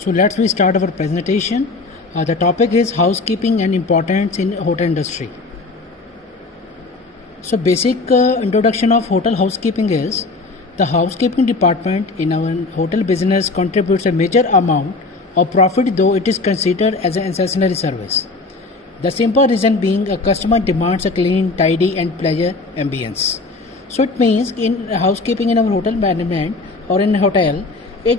So let's we start our presentation. The topic is housekeeping and importance in hotel industry. So basic introduction of hotel housekeeping is the housekeeping department in our hotel business contributes a major amount of profit, though it is considered as an ancillary service. The simple reason being a customer demands a clean, tidy and pleasure ambience. So it means in housekeeping in our hotel management or in a hotel, it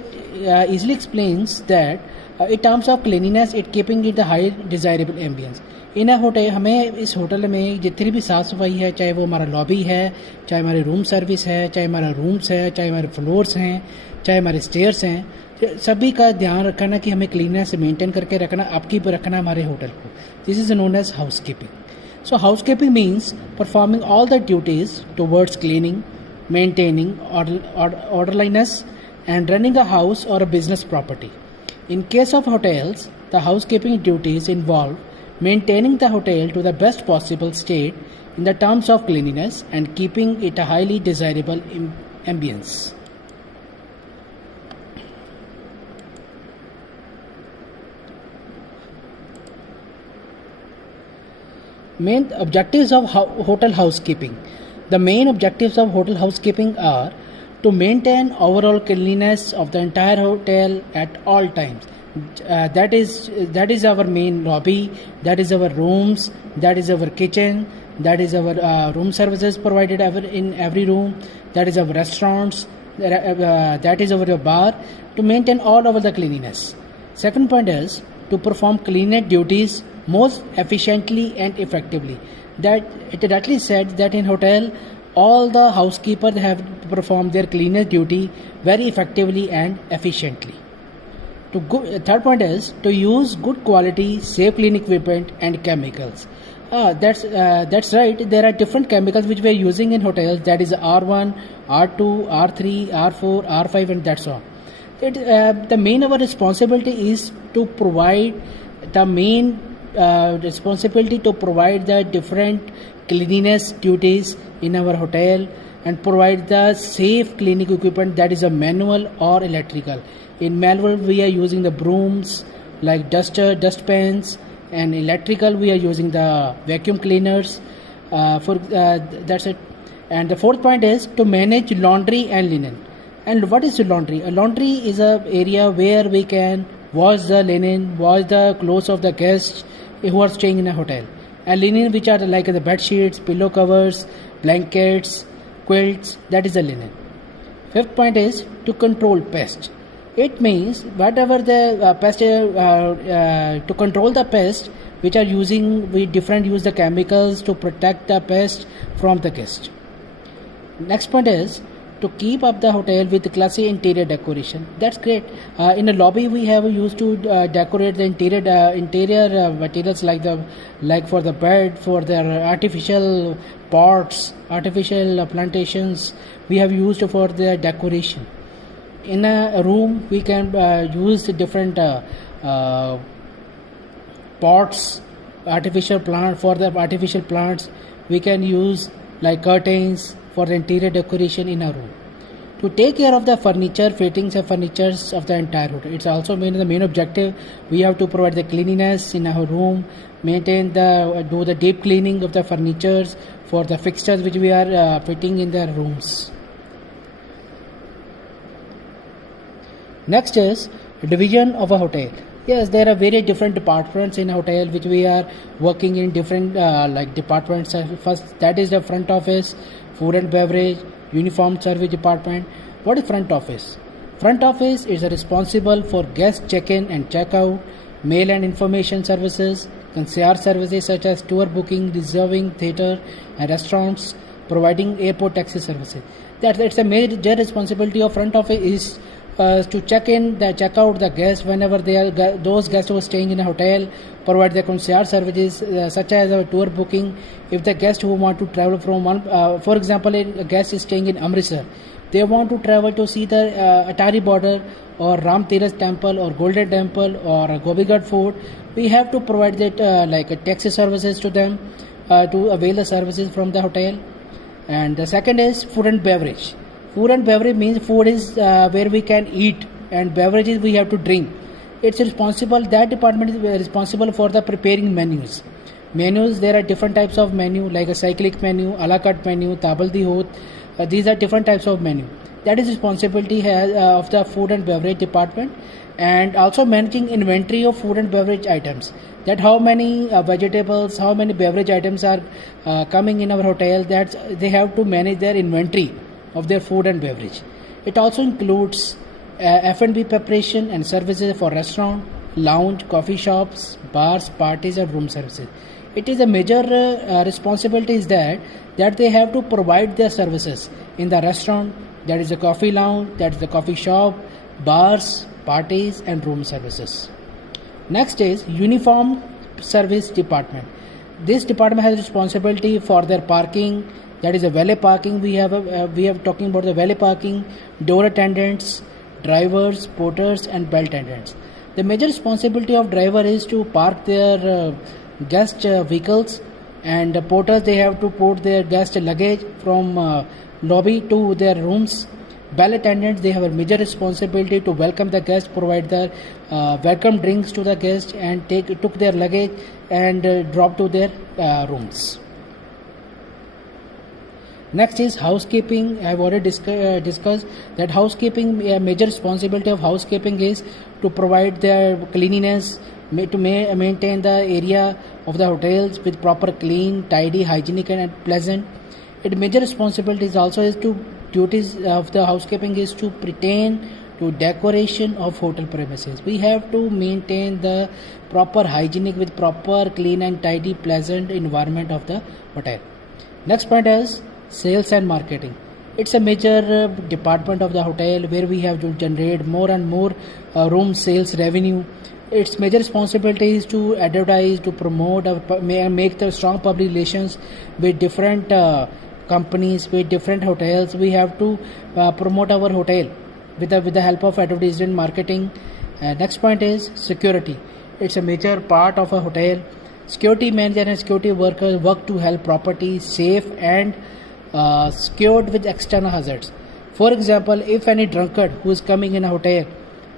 easily explains that in terms of cleanliness, it keeping it the high desirable ambience. In hotel हमें इस hotel में जितनी भी साफ़ सफाई है, चाहे वो हमारा लॉबी है, चाहे हमारे रूम सर्विस है, चाहे हमारा रूम्स है, चाहे हमारे फ्लोर्स हैं, चाहे हमारे स्टेयर्स हैं, सभी का ध्यान रखना कि हमें क्लीननेस मेंटेन करके रखना, अपकीप रखना हमारे होटल को. This is known as housekeeping. So housekeeping means performing all the duties towards cleaning, maintaining orderliness and running a house or a business property. In case of hotels, the housekeeping duties involve maintaining the hotel to the best possible state in the terms of cleanliness and keeping it a highly desirable ambience. Main objectives of hotel housekeeping. The main objectives of hotel housekeeping are to maintain overall cleanliness of the entire hotel at all times. That is our main lobby, that is our rooms, that is our kitchen, that is our room services provided in every room, that is our restaurants, that is our bar, to maintain all over the cleanliness. Second point is to perform cleanliness duties most efficiently and effectively. That it directly said that in hotel all the housekeepers have to perform their cleanliness duty very effectively and efficiently. Third point is to use good quality safe cleaning equipment and chemicals. That's right. There are different chemicals which we are using in hotels. That is R1, R2, R3, R4, R5, and that's all. The main our responsibility is to provide the different cleanliness duties in our hotel and provide the safe cleaning equipment, that is a manual or electrical. In manual we are using the brooms like dustpans, and electrical we are using the vacuum cleaners. That's it. And the fourth point is to manage laundry and linen. And what is laundry? A laundry is a area where we can wash the linen, wash the clothes of the guests who are staying in a hotel. And linen, which are like the bed sheets, pillow covers, blankets, quilts, that is the linen. Fifth point is to control pests. It means whatever the pest to control the pests which are using, we use the chemicals to protect the pest from the guest. Next point is to keep up the hotel with classy interior decoration. That's great. In the lobby we have used to decorate the interior materials like for the bed, for the artificial pots, artificial plantations we have used for the decoration. In a room we can use different pots, artificial plant. For the artificial plants we can use like curtains for the interior decoration in a room. To take care of the furniture, fittings and furnitures of the entire hotel. It's also the main objective. We have to provide the cleanliness in our room, do the deep cleaning of the furnitures for the fixtures which we are fitting in the rooms. Next is division of a hotel. Yes, there are very different departments in a hotel which we are working in different departments. First, that is the front office, food and beverage, uniform service department. What is front office? Front office is responsible for guest check-in and check-out, mail and information services, concierge services such as tour booking, reserving, theatre and restaurants, providing airport taxi services. It's a major responsibility of front office is to check out the guests whenever those guests who are staying in a hotel, provide the concierge services such as a tour booking. If the guest who want to travel from one, for example, a guest is staying in Amritsar, they want to travel to see the Atari border or Ram Tirth temple or Golden temple or Gobighat fort, we have to provide that taxi services to them to avail the services from the hotel. And the second is food and beverage. Food and beverage means food is where we can eat and beverages we have to drink. It's responsible, that department is responsible for the preparing menus. There are different types of menu, like a cyclic menu, a la carte menu, tabal di hot. These are different types of menu. That is responsibility of the food and beverage department. And also managing inventory of food and beverage items, that how many vegetables, how many beverage items are coming in our hotel, that they have to manage their inventory of their food and beverage. It also includes F&B preparation and services for restaurant, lounge, coffee shops, bars, parties and room services. It is a major responsibility is that they have to provide their services in the restaurant, that is the coffee lounge, that is the coffee shop, bars, parties and room services. Next is uniform service department. This department has responsibility for their parking, that is a valet parking. We have talking about the valet parking, door attendants, drivers, porters and bell attendants. The major responsibility of driver is to park their guest vehicles, and the porters, they have to put their guest luggage from lobby to their rooms. Bell attendants, they have a major responsibility to welcome the guests, provide the welcome drinks to the guests and took their luggage and drop to their rooms. Next is housekeeping. I have already discussed that housekeeping, major responsibility of housekeeping is to provide their cleanliness, to maintain the area of the hotels with proper clean, tidy, hygienic and pleasant. Its major responsibility is also is to duties of the housekeeping is to pertain to decoration of hotel premises. We have to maintain the proper hygienic with proper clean and tidy pleasant environment of the hotel. Next point is sales and marketing. It's a major department of the hotel where we have to generate more and more room sales revenue. Its major responsibility is to advertise, to promote, make the strong public relations with different companies, with different hotels. We have to promote our hotel with the help of advertisement marketing. Next point is security. It's a major part of a hotel. Security manager and security workers work to help property safe and secured with external hazards. For example, if any drunkard who is coming in a hotel,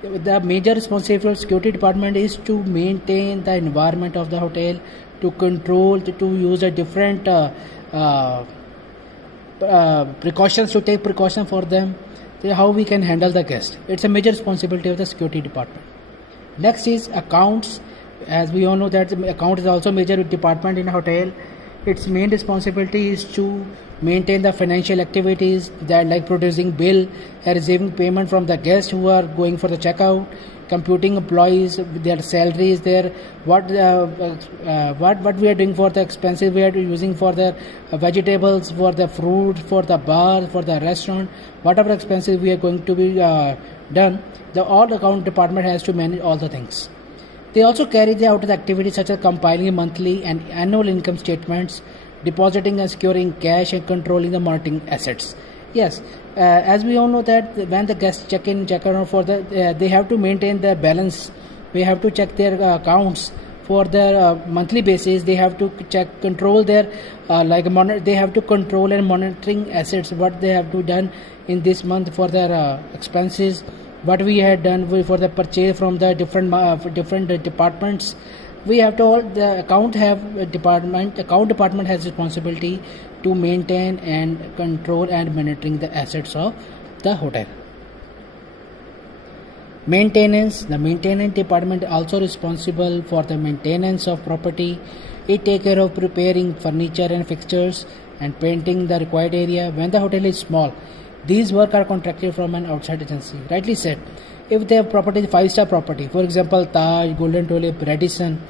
the major responsibility of security department is to maintain the environment of the hotel, to control, to use a different precautions, to take precaution for them, how we can handle the guest. It's a major responsibility of the security department. Next is accounts. As we all know that account is also a major department in a hotel. Its main responsibility is to maintain the financial activities, that like producing bill, receiving payment from the guests who are going for the checkout, computing employees, their salaries, their what we are doing for the expenses we are using for the vegetables, for the fruit, for the bar, for the restaurant, whatever expenses we are going to be done. The all account department has to manage all the things. They also carry out the activities such as compiling monthly and annual income statements, depositing and securing cash, and controlling the monitoring assets. Yes, as we all know that when the guests check in, check out for they have to maintain their balance. We have to check their accounts for their monthly basis. They have to control their they have to control and monitoring assets. What they have to done in this month for their expenses. What we had done for the purchase from the different departments. We have to all the account department has responsibility to maintain and control and monitoring the assets of the hotel. Maintenance. The maintenance department also responsible for the maintenance of property. It take care of preparing furniture and fixtures and painting the required area. When the hotel is small, these work are contracted from an outside agency. Rightly said. If they have property, 5-star property, for example, Taj, Golden Tulip, Radisson,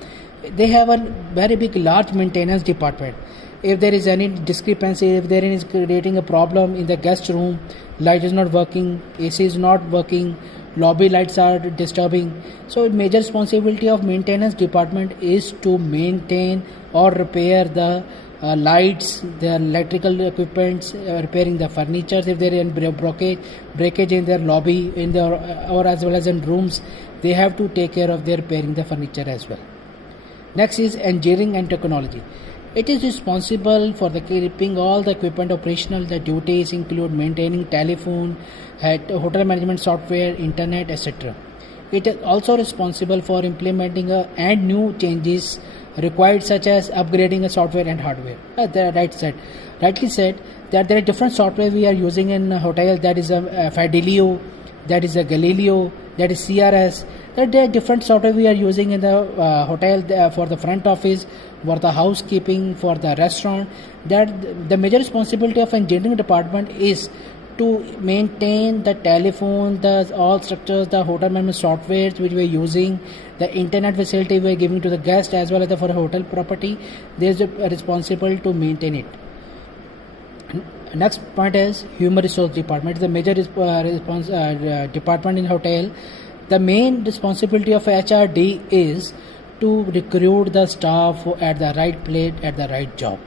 they have a very big, large maintenance department. If there is any discrepancy, if there is creating a problem in the guest room, light is not working, AC is not working, lobby lights are disturbing. So major responsibility of maintenance department is to maintain or repair the lights, the electrical equipments, repairing the furniture if there is breakage in their lobby, in their or as well as in rooms. They have to take care of their repairing the furniture as well. Next is engineering and technology. It is responsible for the keeping all the equipment operational. The duties include maintaining telephone, hotel management software, internet, etc. It is also responsible for implementing and new changes required, such as upgrading a software and hardware. Rightly said that there are different software we are using in a hotel. That is a Fidelio, that is a Galileo, that is CRS. There are different software we are using in the hotel for the front office, for the housekeeping, for the restaurant. That the major responsibility of engineering department is to maintain the telephone, the all structures, the hotel management softwares which we are using, the internet facility we are giving to the guest, as well as for a hotel property. There is a responsible to maintain it. Next point is human resource department. The major department in hotel. The main responsibility of HRD is to recruit the staff at the right place at the right job.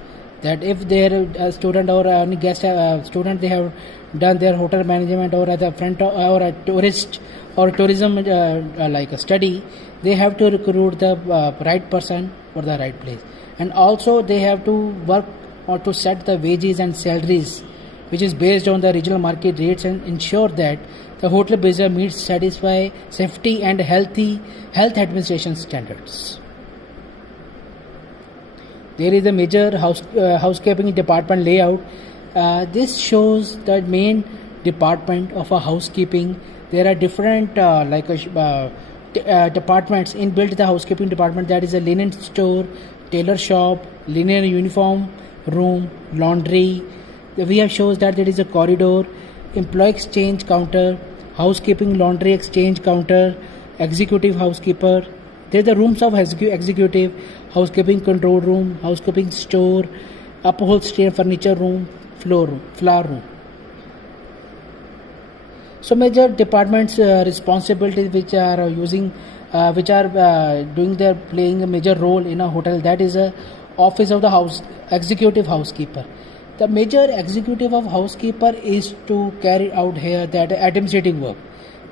That if there a student or any guest student, they have done their hotel management or at the front or a tourist or tourism like a study, they have to recruit the right person for the right place. And also they have to work or to set the wages and salaries which is based on the regional market rates, and ensure that the hotel business meets satisfy safety and health administration standards. There is a major housekeeping department layout. This shows the main department of a housekeeping. There are different departments inbuilt the housekeeping department. That is a linen store, tailor shop, linen uniform room, laundry. We have shows that there is a corridor, employee exchange counter, housekeeping laundry exchange counter, executive housekeeper. There are the rooms of executive, housekeeping control room, housekeeping store, upholstery and furniture room, floor room. So major departments responsibilities which are playing a major role in a hotel. That is a office of the executive housekeeper. The major executive of housekeeper is to carry out here that administrative work.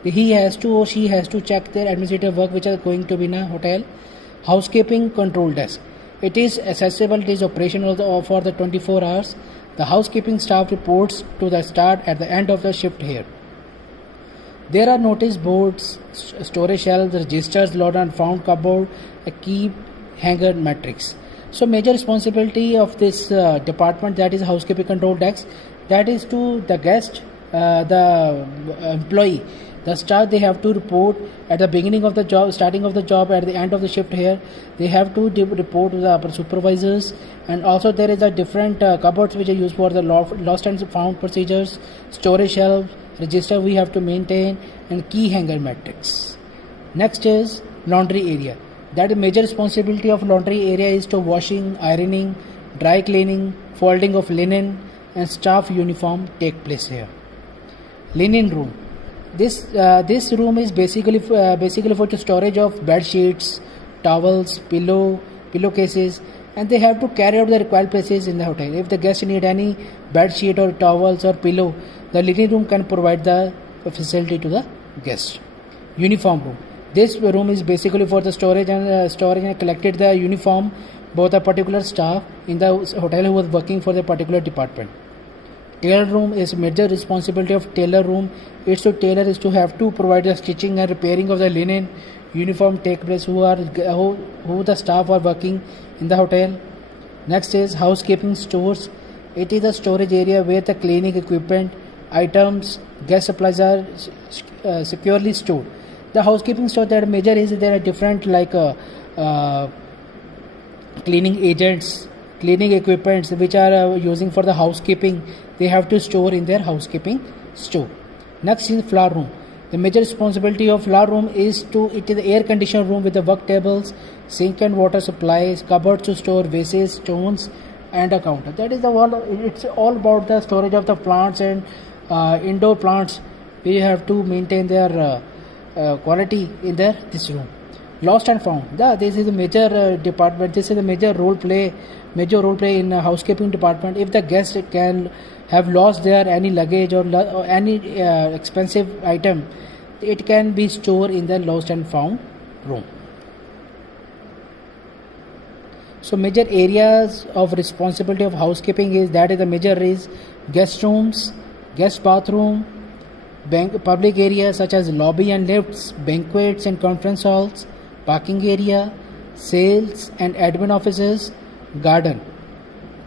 He has to or she has to check their administrative work which are going to be in a hotel. Housekeeping control desk. It is accessible. It is operational for the 24 hours. The housekeeping staff reports to the start at the end of the shift here. There are notice boards, storage shelves, registers, lost and found cupboard, a key hanger matrix. So major responsibility of this department, that is housekeeping control desk, that is to the guest, the employee, the staff. They have to report at the beginning of the job, starting of the job, at the end of the shift here. They have to report to the upper supervisors. And also there is a different cupboards which are used for the lost and found procedures, storage shelves, register we have to maintain, and key hanger matrix. Next is laundry area. That major responsibility of laundry area is to washing, ironing, dry cleaning, folding of linen, and staff uniform take place here. Linen room. This room is basically for the storage of bed sheets, towels, pillowcases, and they have to carry out the required places in the hotel. If the guests need any bed sheet or towels or pillow, the linen room can provide the facility to the guest. Uniform room. This room is basically for the storage and collected the uniform both a particular staff in the hotel who was working for the particular department. Tailor room is major responsibility of tailor room. Tailor is to have to provide the stitching and repairing of the linen uniform take place who the staff are working in the hotel. Next is housekeeping stores. It is a storage area where the cleaning equipment, items, guest supplies are securely stored. The housekeeping store, that major is there are different cleaning agents, cleaning equipments which are using for the housekeeping. They have to store in their housekeeping store. Next is floor room. The major responsibility of floor room is it is the air conditioned room with the work tables, sink and water supplies, cupboards to store vases, stones, and a counter. That is it's all about the storage of the plants and indoor plants. We have to maintain their quality in this room. Lost and found. This is a major department. This is a major role play in housekeeping department. If the guest can have lost their any luggage or any expensive item, it can be stored in the lost and found room. So major areas of responsibility of housekeeping is the major is guest rooms, guest bathroom, Public areas such as lobby and lifts, banquets and conference halls, parking area, sales and admin offices, garden.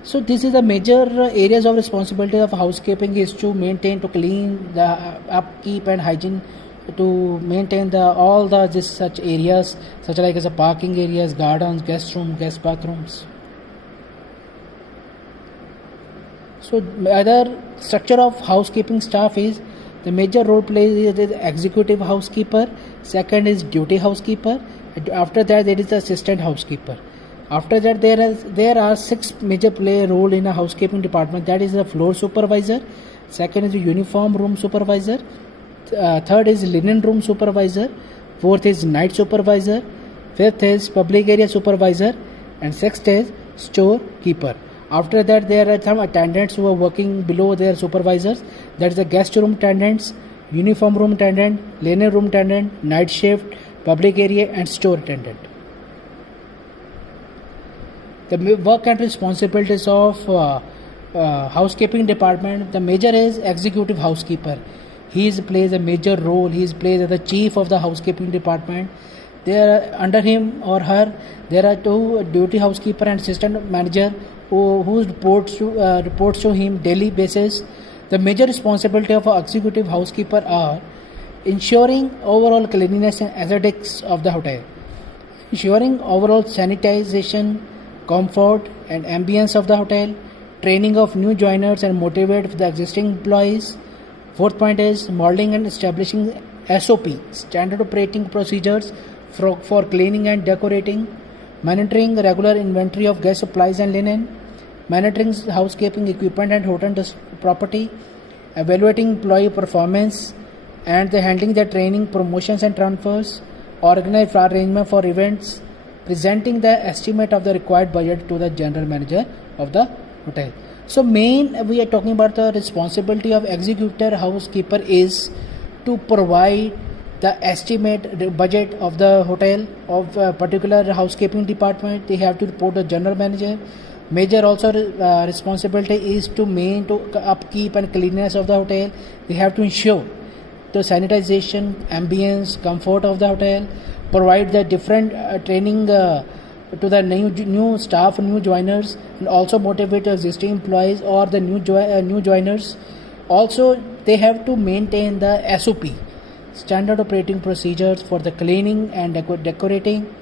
So this is the major areas of responsibility of housekeeping is to maintain, to clean, the upkeep and hygiene, to maintain the all the this such areas such like as a parking areas, gardens, guest room, guest bathrooms. So other structure of housekeeping staff is the major role plays is the executive housekeeper, second is duty housekeeper, and after that there is the assistant housekeeper. After that there are six major play a role in a housekeeping department. That is the floor supervisor, second is the uniform room supervisor, third is linen room supervisor, fourth is night supervisor, fifth is public area supervisor, and sixth is storekeeper. After that there are some attendants who are working below their supervisors. That is the guest room attendants, uniform room attendant, linen room attendant, night shift, public area and store attendant. The work and responsibilities of housekeeping department, the major is executive housekeeper. He plays a major role. He plays as the chief of the housekeeping department. There under him or her there are two duty housekeeper and assistant manager who reports to him daily basis. The major responsibility of an executive housekeeper are ensuring overall cleanliness and aesthetics of the hotel, ensuring overall sanitization, comfort and ambience of the hotel, training of new joiners and motivate the existing employees. Fourth point is modeling and establishing SOP, standard operating procedures for cleaning and decorating, monitoring regular inventory of guest supplies and linen, monitoring housekeeping equipment and hotel property, evaluating employee performance and the handling the training, promotions and transfers, organize arrangement for events, presenting the estimate of the required budget to the general manager of the hotel. So main we are talking about the responsibility of executive housekeeper is to provide the estimate the budget of the hotel of a particular housekeeping department. They have to report the general manager. Major also responsibility is to maintain upkeep and cleanliness of the hotel. They have to ensure the sanitization, ambience, comfort of the hotel, provide the different training to the new staff, new joiners, and also motivate the existing employees or the new joiners. Also, they have to maintain the SOP, standard operating procedures for the cleaning and decorating.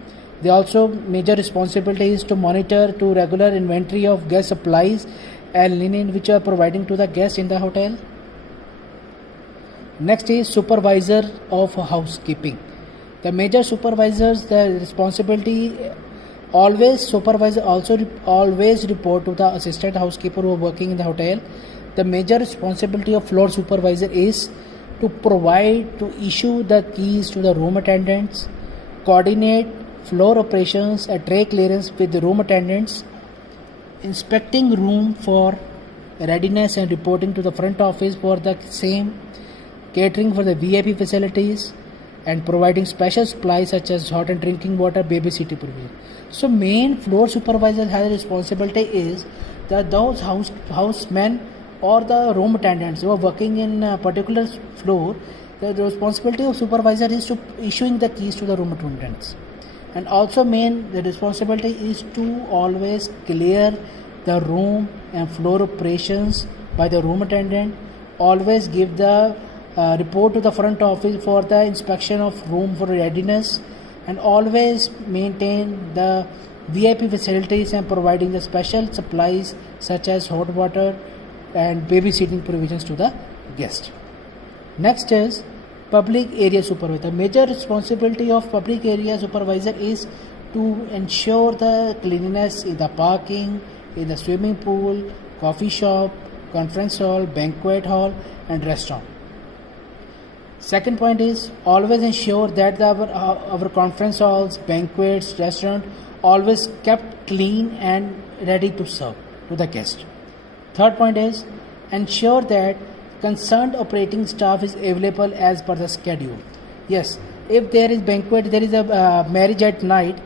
They also major responsibility is to monitor to regular inventory of guest supplies and linen which are providing to the guests in the hotel. Next is supervisor of housekeeping. The major supervisors, the responsibility supervisor also always report to the assistant housekeeper who are working in the hotel. The major responsibility of floor supervisor is to provide, to issue the keys to the room attendants, coordinate floor operations at tray clearance with the room attendants, inspecting room for readiness and reporting to the front office for the same, catering for the VIP facilities, and providing special supplies such as hot and drinking water, babysitting provision. So main floor supervisor has a responsibility is that those housemen or the room attendants who are working in a particular floor, the responsibility of supervisor is to issuing the keys to the room attendants. And also the responsibility is to always clear the room and floor operations by the room attendant, always give the report to the front office for the inspection of room for readiness, and always maintain the VIP facilities and providing the special supplies such as hot water and babysitting provisions to the guest. Next is public area supervisor. Major responsibility of public area supervisor is to ensure the cleanliness in the parking, in the swimming pool, coffee shop, conference hall, banquet hall and restaurant. Second point is always ensure that our conference halls, banquets, restaurant always kept clean and ready to serve to the guest. Third point is ensure that concerned operating staff is available as per the schedule. Yes, if there is banquet, there is a marriage at night,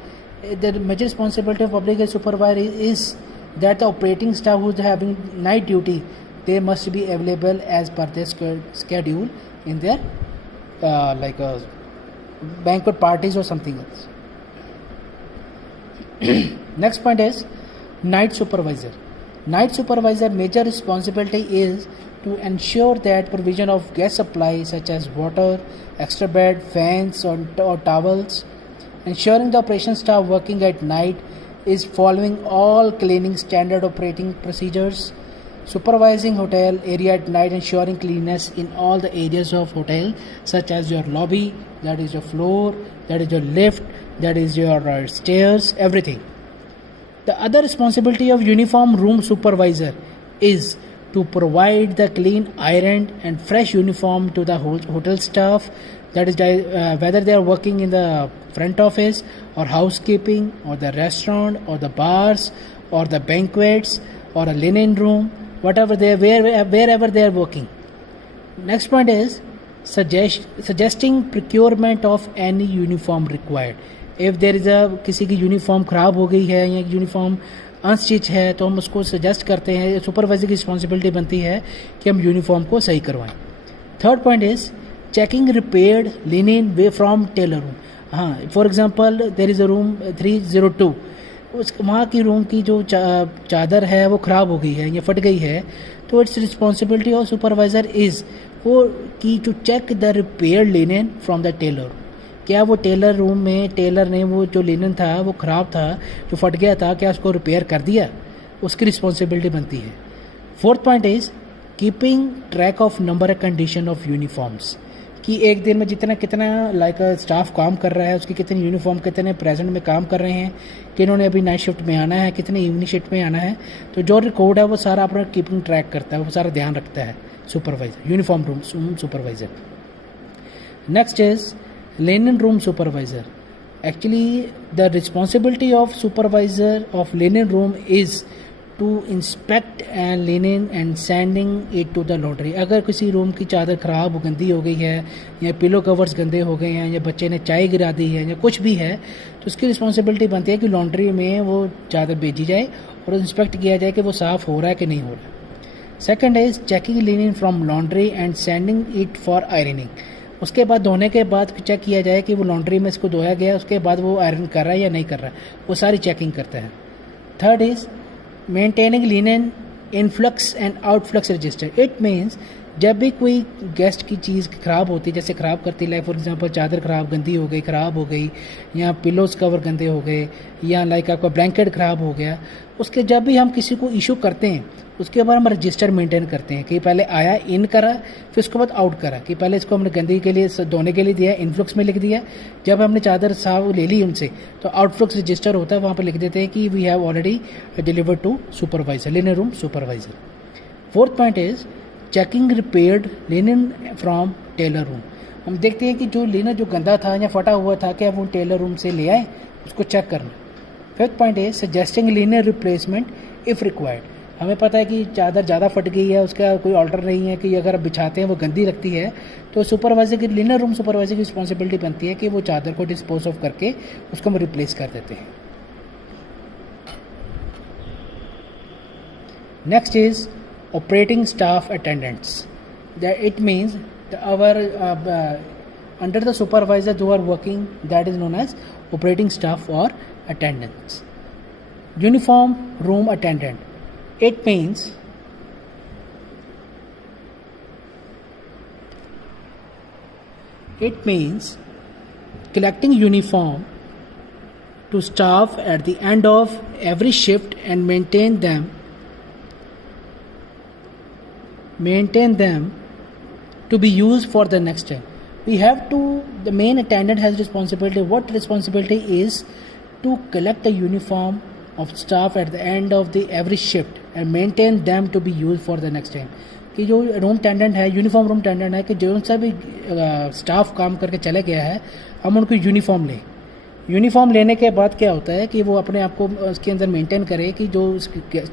the major responsibility of public supervisor is that the operating staff who is having night duty, they must be available as per their schedule in their like banquet parties or something else. Next point is night supervisor. Night supervisor major responsibility is to ensure that provision of gas supply such as water, extra bed, fans or towels, ensuring the operation staff working at night is following all cleaning standard operating procedures, supervising hotel area at night, ensuring cleanliness in all the areas of hotel such as your lobby, that is your floor, that is your lift, that is your stairs, everything. The other responsibility of uniform room supervisor is to provide the clean, ironed and fresh uniform to the hotel staff, that is whether they are working in the front office or housekeeping or the restaurant or the bars or the banquets or a linen room, wherever they are working. Next point is suggesting procurement of any uniform required. If there is किसी की uniform ख़राब हो गई है या uniform unstitch है तो हम उसको सजेस्ट करते हैं, सुपरवाइजर की रिस्पॉन्सिबिलिटी बनती है कि हम यूनिफॉर्म को सही करवाएं. Third point is checking repaired linen way from tailor room. हाँ, for example there is a room 302, उस वहाँ की रूम की जो चादर है वो ख़राब हो गई है या फट गई है, तो it's responsibility of supervisor is वो की to check the repair linen from the tailor. क्या वो टेलर रूम में टेलर ने वो जो लिनन था वो ख़राब था, जो फट गया था, क्या उसको रिपेयर कर दिया, उसकी रिस्पॉन्सिबिलिटी बनती है. Fourth point is keeping track of number and condition of uniforms, कि एक दिन में कितना लाइक स्टाफ काम कर रहा है, उसकी कितनी यूनिफॉर्म कितने प्रेजेंट में काम कर रहे हैं, कि इन्होंने अभी नाइट शिफ्ट में आना है, कितने इवनिंग शिफ्ट में आना है, तो जो रिकॉर्ड है वो सारा अपना कीपिंग ट्रैक करता है, वो सारा ध्यान रखता है supervisor, uniform room supervisor. Next is linen room supervisor. Actually the responsibility of supervisor of linen room is to inspect and linen and sending it to the laundry. अगर किसी रूम की चादर ख़राब गंदी हो गई है या पिलो कवर्स गंदे हो गए हैं या बच्चे ने चाय गिरा दी है या कुछ भी है, तो उसकी रिस्पॉन्सिबिलिटी बनती है कि लॉन्ड्री में वो चादर भेजी जाए और इंस्पेक्ट किया जाए कि वो साफ़ हो रहा है कि नहीं हो रहा. Second is checking linen from laundry and sending it for ironing. उसके बाद धोने के बाद चेक किया जाए कि वो लॉन्ड्री में इसको धोया गया, उसके बाद वो आयरन कर रहा है या नहीं कर रहा है, वो सारी चेकिंग करता है. Third is maintaining linen influx and outflux register. It means जब भी कोई गेस्ट की चीज़ ख़राब होती है, जैसे ख़राब करती है, लाइक फॉर एग्जांपल चादर ख़राब गंदी हो गई, ख़राब हो गई, या पिलोज कवर गंदे हो गए, या लाइक आपका ब्लैंकेट ख़राब हो गया, उसके जब भी हम किसी को इशू करते हैं उसके बाद हम रजिस्टर मेंटेन करते हैं कि पहले आया, इन करा, फिर उसके बाद आउट करा, कि पहले इसको हमने गंदगी के लिए धोने के लिए दिया, इनफ्लक्स में लिख दिया, जब हमने चादर साफ ले ली उनसे तो आउटफ्लक्स रजिस्टर होता है, वहाँ पर लिख देते हैं कि we have already delivered to supervisor, linen room supervisor. Fourth point is checking repaired linen from tailor room. हम देखते हैं कि जो लिनन जो गंदा था या फटा हुआ था, क्या वो टेलर रूम से ले आए, उसको चेक करना. Fifth point is suggesting linen replacement if required. हमें पता है कि चादर ज़्यादा फट गई है, उसका कोई ऑल्टर नहीं है, कि अगर आप बिछाते हैं वो गंदी लगती है, तो सुपरवाइजर की, लिनन रूम सुपरवाइजर की रिस्पॉन्सिबिलिटी बनती है कि वो चादर को डिस्पोज ऑफ करके उसको हम रिप्लेस कर देते हैं. Next is operating staff attendants. That it means our under the supervisor who are working, that is known as operating staff or attendants. Uniform room attendant. It means collecting uniform to staff at the end of every shift and maintain them to be used for the next time. We have to, the main attendant has responsibility. What responsibility is to collect the uniform of staff at the end of the every shift and maintain them to be used for the next time. कि जो room टेंडेंट है, uniform room टेंडेंट है, कि जो सा भी staff काम करके चले गया है, हम उनको यूनिफॉर्म लें. यूनिफॉर्म लेने के बाद क्या होता है कि वो अपने आप को उसके अंदर मेंटेन करे, कि जो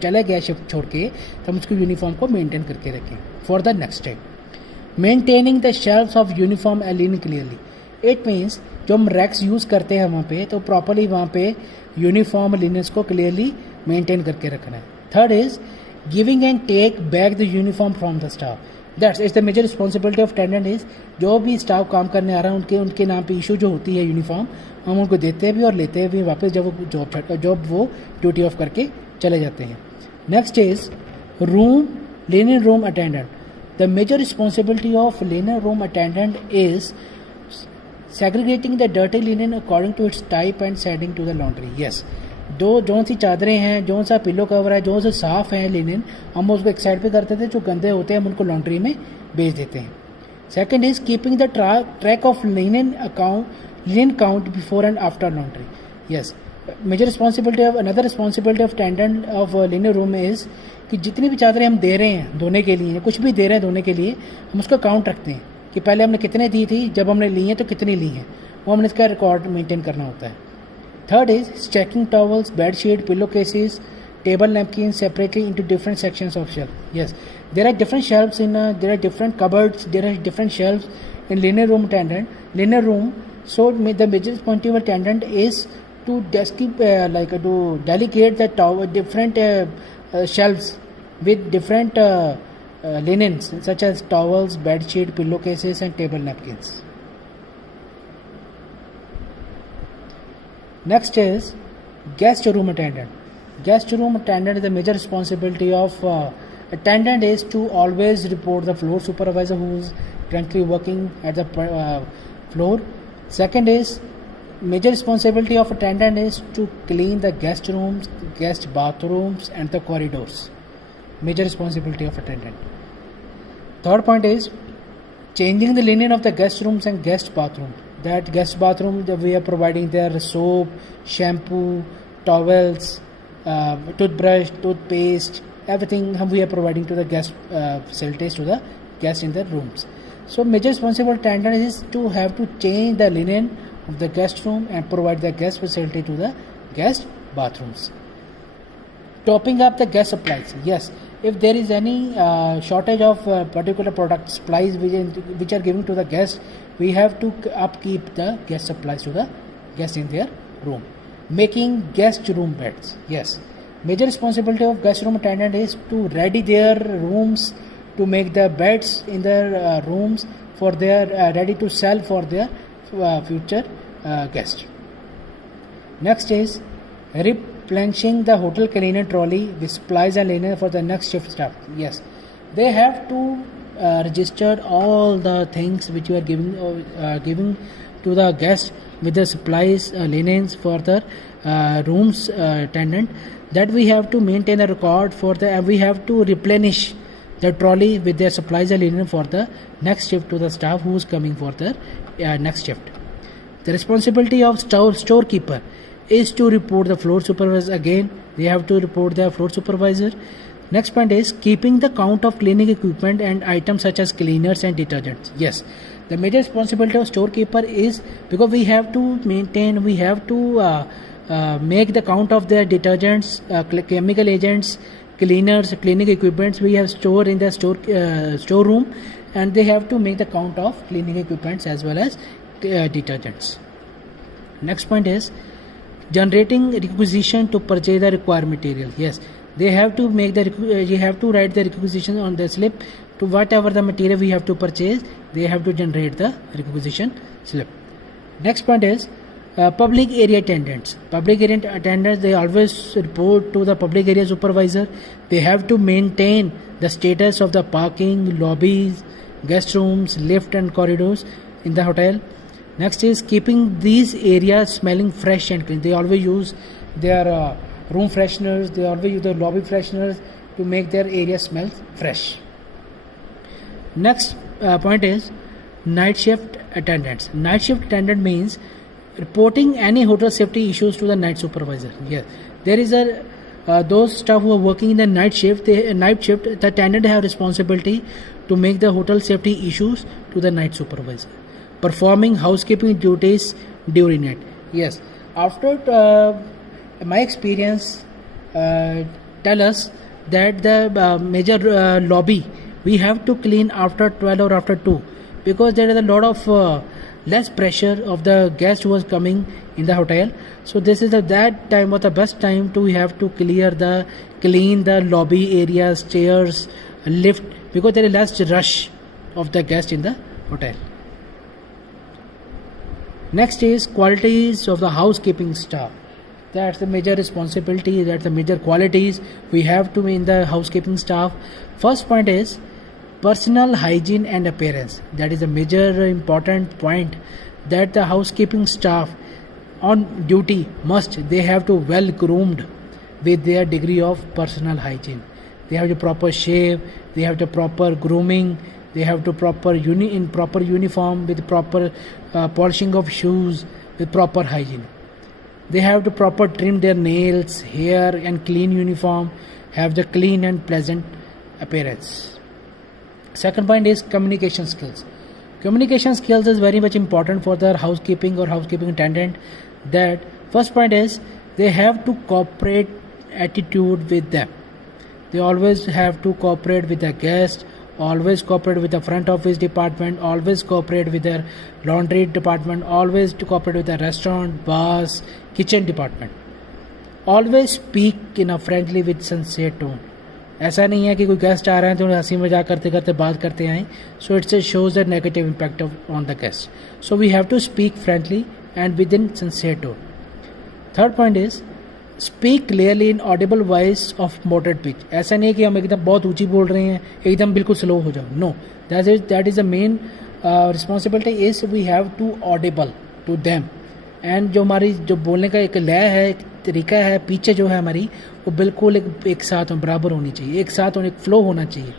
चला गया शिफ्ट छोड़ के, तो हम उसको यूनिफॉर्म को मेंटेन करके रखें for the next time. Maintaining the shelfs of uniform and linen clearly. It means जो हम रैक्स यूज़ करते हैं वहाँ पे, तो प्रॉपरली वहाँ पे यूनिफॉर्म लिनन्स को क्लियरली मेंटेन करके रखना है. Third is giving and take back the uniform from the staff. That's it's the major responsibility of attendant is जो भी स्टाफ काम करने आ रहा है उनके नाम पे इशू जो होती है यूनिफॉर्म, हम उनको देते भी और लेते भी वापस जब वो जॉब वो ड्यूटी ऑफ करके चले जाते हैं. Next is room linen room attendant. The major responsibility of linen room attendant is segregating the dirty linen according to its type and sending to the laundry. Yes, जो सी चादरें हैं, जो सा पिलो कवर है, जो से साफ़ है लिनन, हम उसको एक साइड पे करते थे. जो गंदे होते हैं हम उनको लॉन्ड्री में भेज देते हैं. Second is keeping the track of linen count before and after laundry. Yes, major responsibility of another responsibility of attendant of linen room is कि जितनी भी चादरें हम दे रहे हैं धोने के लिए, कुछ भी दे रहे हैं धोने के लिए, हम उसका काउंट रखते हैं कि पहले हमने कितने दी थी, जब हमने ली हैं तो कितनी ली हैं, वो हमने इसका रिकॉर्ड मेंटेन करना होता है. Third is checking towels, bed sheet, pillow cases, table napkin separately into different sections of shelf. Yes, there are different shelfs in there are different cupboards, there are different shelfs in linen room attendant, linen room. So the major responsibility of attendant is to just keep to delegate the different shelves with different linens such as towels, bed sheet, pillowcases and table napkins. Next is guest room attendant. Guest room attendant is the major responsibility of attendant is to always report the floor supervisor who is currently working at the floor. Second is major responsibility of attendant is to clean the guest rooms, guest bathrooms and the corridors. Major responsibility of attendant. Third point is changing the linen of the guest rooms and guest bathroom. That guest bathroom we are providing their soap, shampoo, towels, toothbrush, toothpaste, everything we are providing to the guest facilities to the guests in the rooms. So major responsible attendant is to have to change the linen of the guest room and provide the guest facility to the guest bathrooms. Topping up the guest supplies. Yes, if there is any shortage of particular product supplies which are given to the guest, we have to upkeep the guest supplies to the guests in their room. Making guest room beds. Yes, major responsibility of guest room attendant is to ready their rooms, to make the beds in their rooms for their ready to sell for their future guests. Next is replenishing the hotel cleaner trolley with supplies and linen for the next shift staff. Yes, they have to register all the things which you are giving to the guests with the supplies, linens for the rooms attendant. That we have to maintain a record for the. We have to replenish the trolley with their supplies and linen for the next shift to the staff who is coming for the next shift. The responsibility of storekeeper is to report the floor supervisor. Again, they have to report their floor supervisor. Next point is keeping the count of cleaning equipment and items such as cleaners and detergents. Yes, the major responsibility of storekeeper is because we have to maintain, we have to make the count of their detergents, chemical agents, cleaners, cleaning equipments we have stored in the storeroom, and they have to make the count of cleaning equipments as well as detergents. Next point is generating requisition to purchase the required material. Yes, they have to make you have to write the requisition on the slip to whatever the material we have to purchase. They have to generate the requisition slip. Next point is public area attendants. Public area attendants, they always report to the public area supervisor. They have to maintain the status of the parking, lobbies, guest rooms, lift and corridors in the hotel. Next is keeping these areas smelling fresh and clean. They always use their room fresheners, they always use the lobby fresheners to make their area smell fresh. Next point is night shift attendants. Night shift attendant means reporting any hotel safety issues to the night supervisor. Yes, there is those staff who are working in the night shift. The attendant have responsibility to make the hotel safety issues to the night supervisor. Performing housekeeping duties during it. Yes, after my experience tell us that the major lobby we have to clean after 12 or after 2 because there is a lot of less pressure of the guest who was coming in the hotel. So this is that time was the best time to have to clean the lobby areas, chairs, lift because there is less rush of the guest in the hotel. Next is qualities of the housekeeping staff. That's the major responsibility, that's the major qualities we have to be in the housekeeping staff. First point is personal hygiene and appearance. That is a major important point, that the housekeeping staff on duty they have to well groomed with their degree of personal hygiene. They have to proper shave, they have to proper grooming, they have to proper uniform with proper polishing of shoes with proper hygiene. They have to proper trim their nails, hair and clean uniform, have the clean and pleasant appearance. Second point is communication skills. Communication skills is very much important for the housekeeping or housekeeping attendant. That first point is they have to cooperate attitude with them. They always have to cooperate with the guest, always cooperate with the front office department, always cooperate with their laundry department, always to cooperate with the restaurant, bars, kitchen department. Always speak in a friendly with sincere tone. ऐसा नहीं है कि कोई guest आ रहे हैं तो हंसी मजाक करते करते बात करते आए. So it's shows a negative impact on the guest. So we have to speak friendly and within sincere tone. Third point is speak clearly in Audible voice of moderate pitch. ऐसा नहीं है कि हम एकदम बहुत ऊंची बोल रहे हैं, एकदम बिल्कुल स्लो हो जाओ. No, that is the main responsibility is we have to audible to them. And जो हमारी जो बोलने का एक लय है, एक तरीका है, पीछे जो है हमारी, वो बिल्कुल एक साथ बराबर होनी चाहिए, एक साथ एक फ्लो होना चाहिए.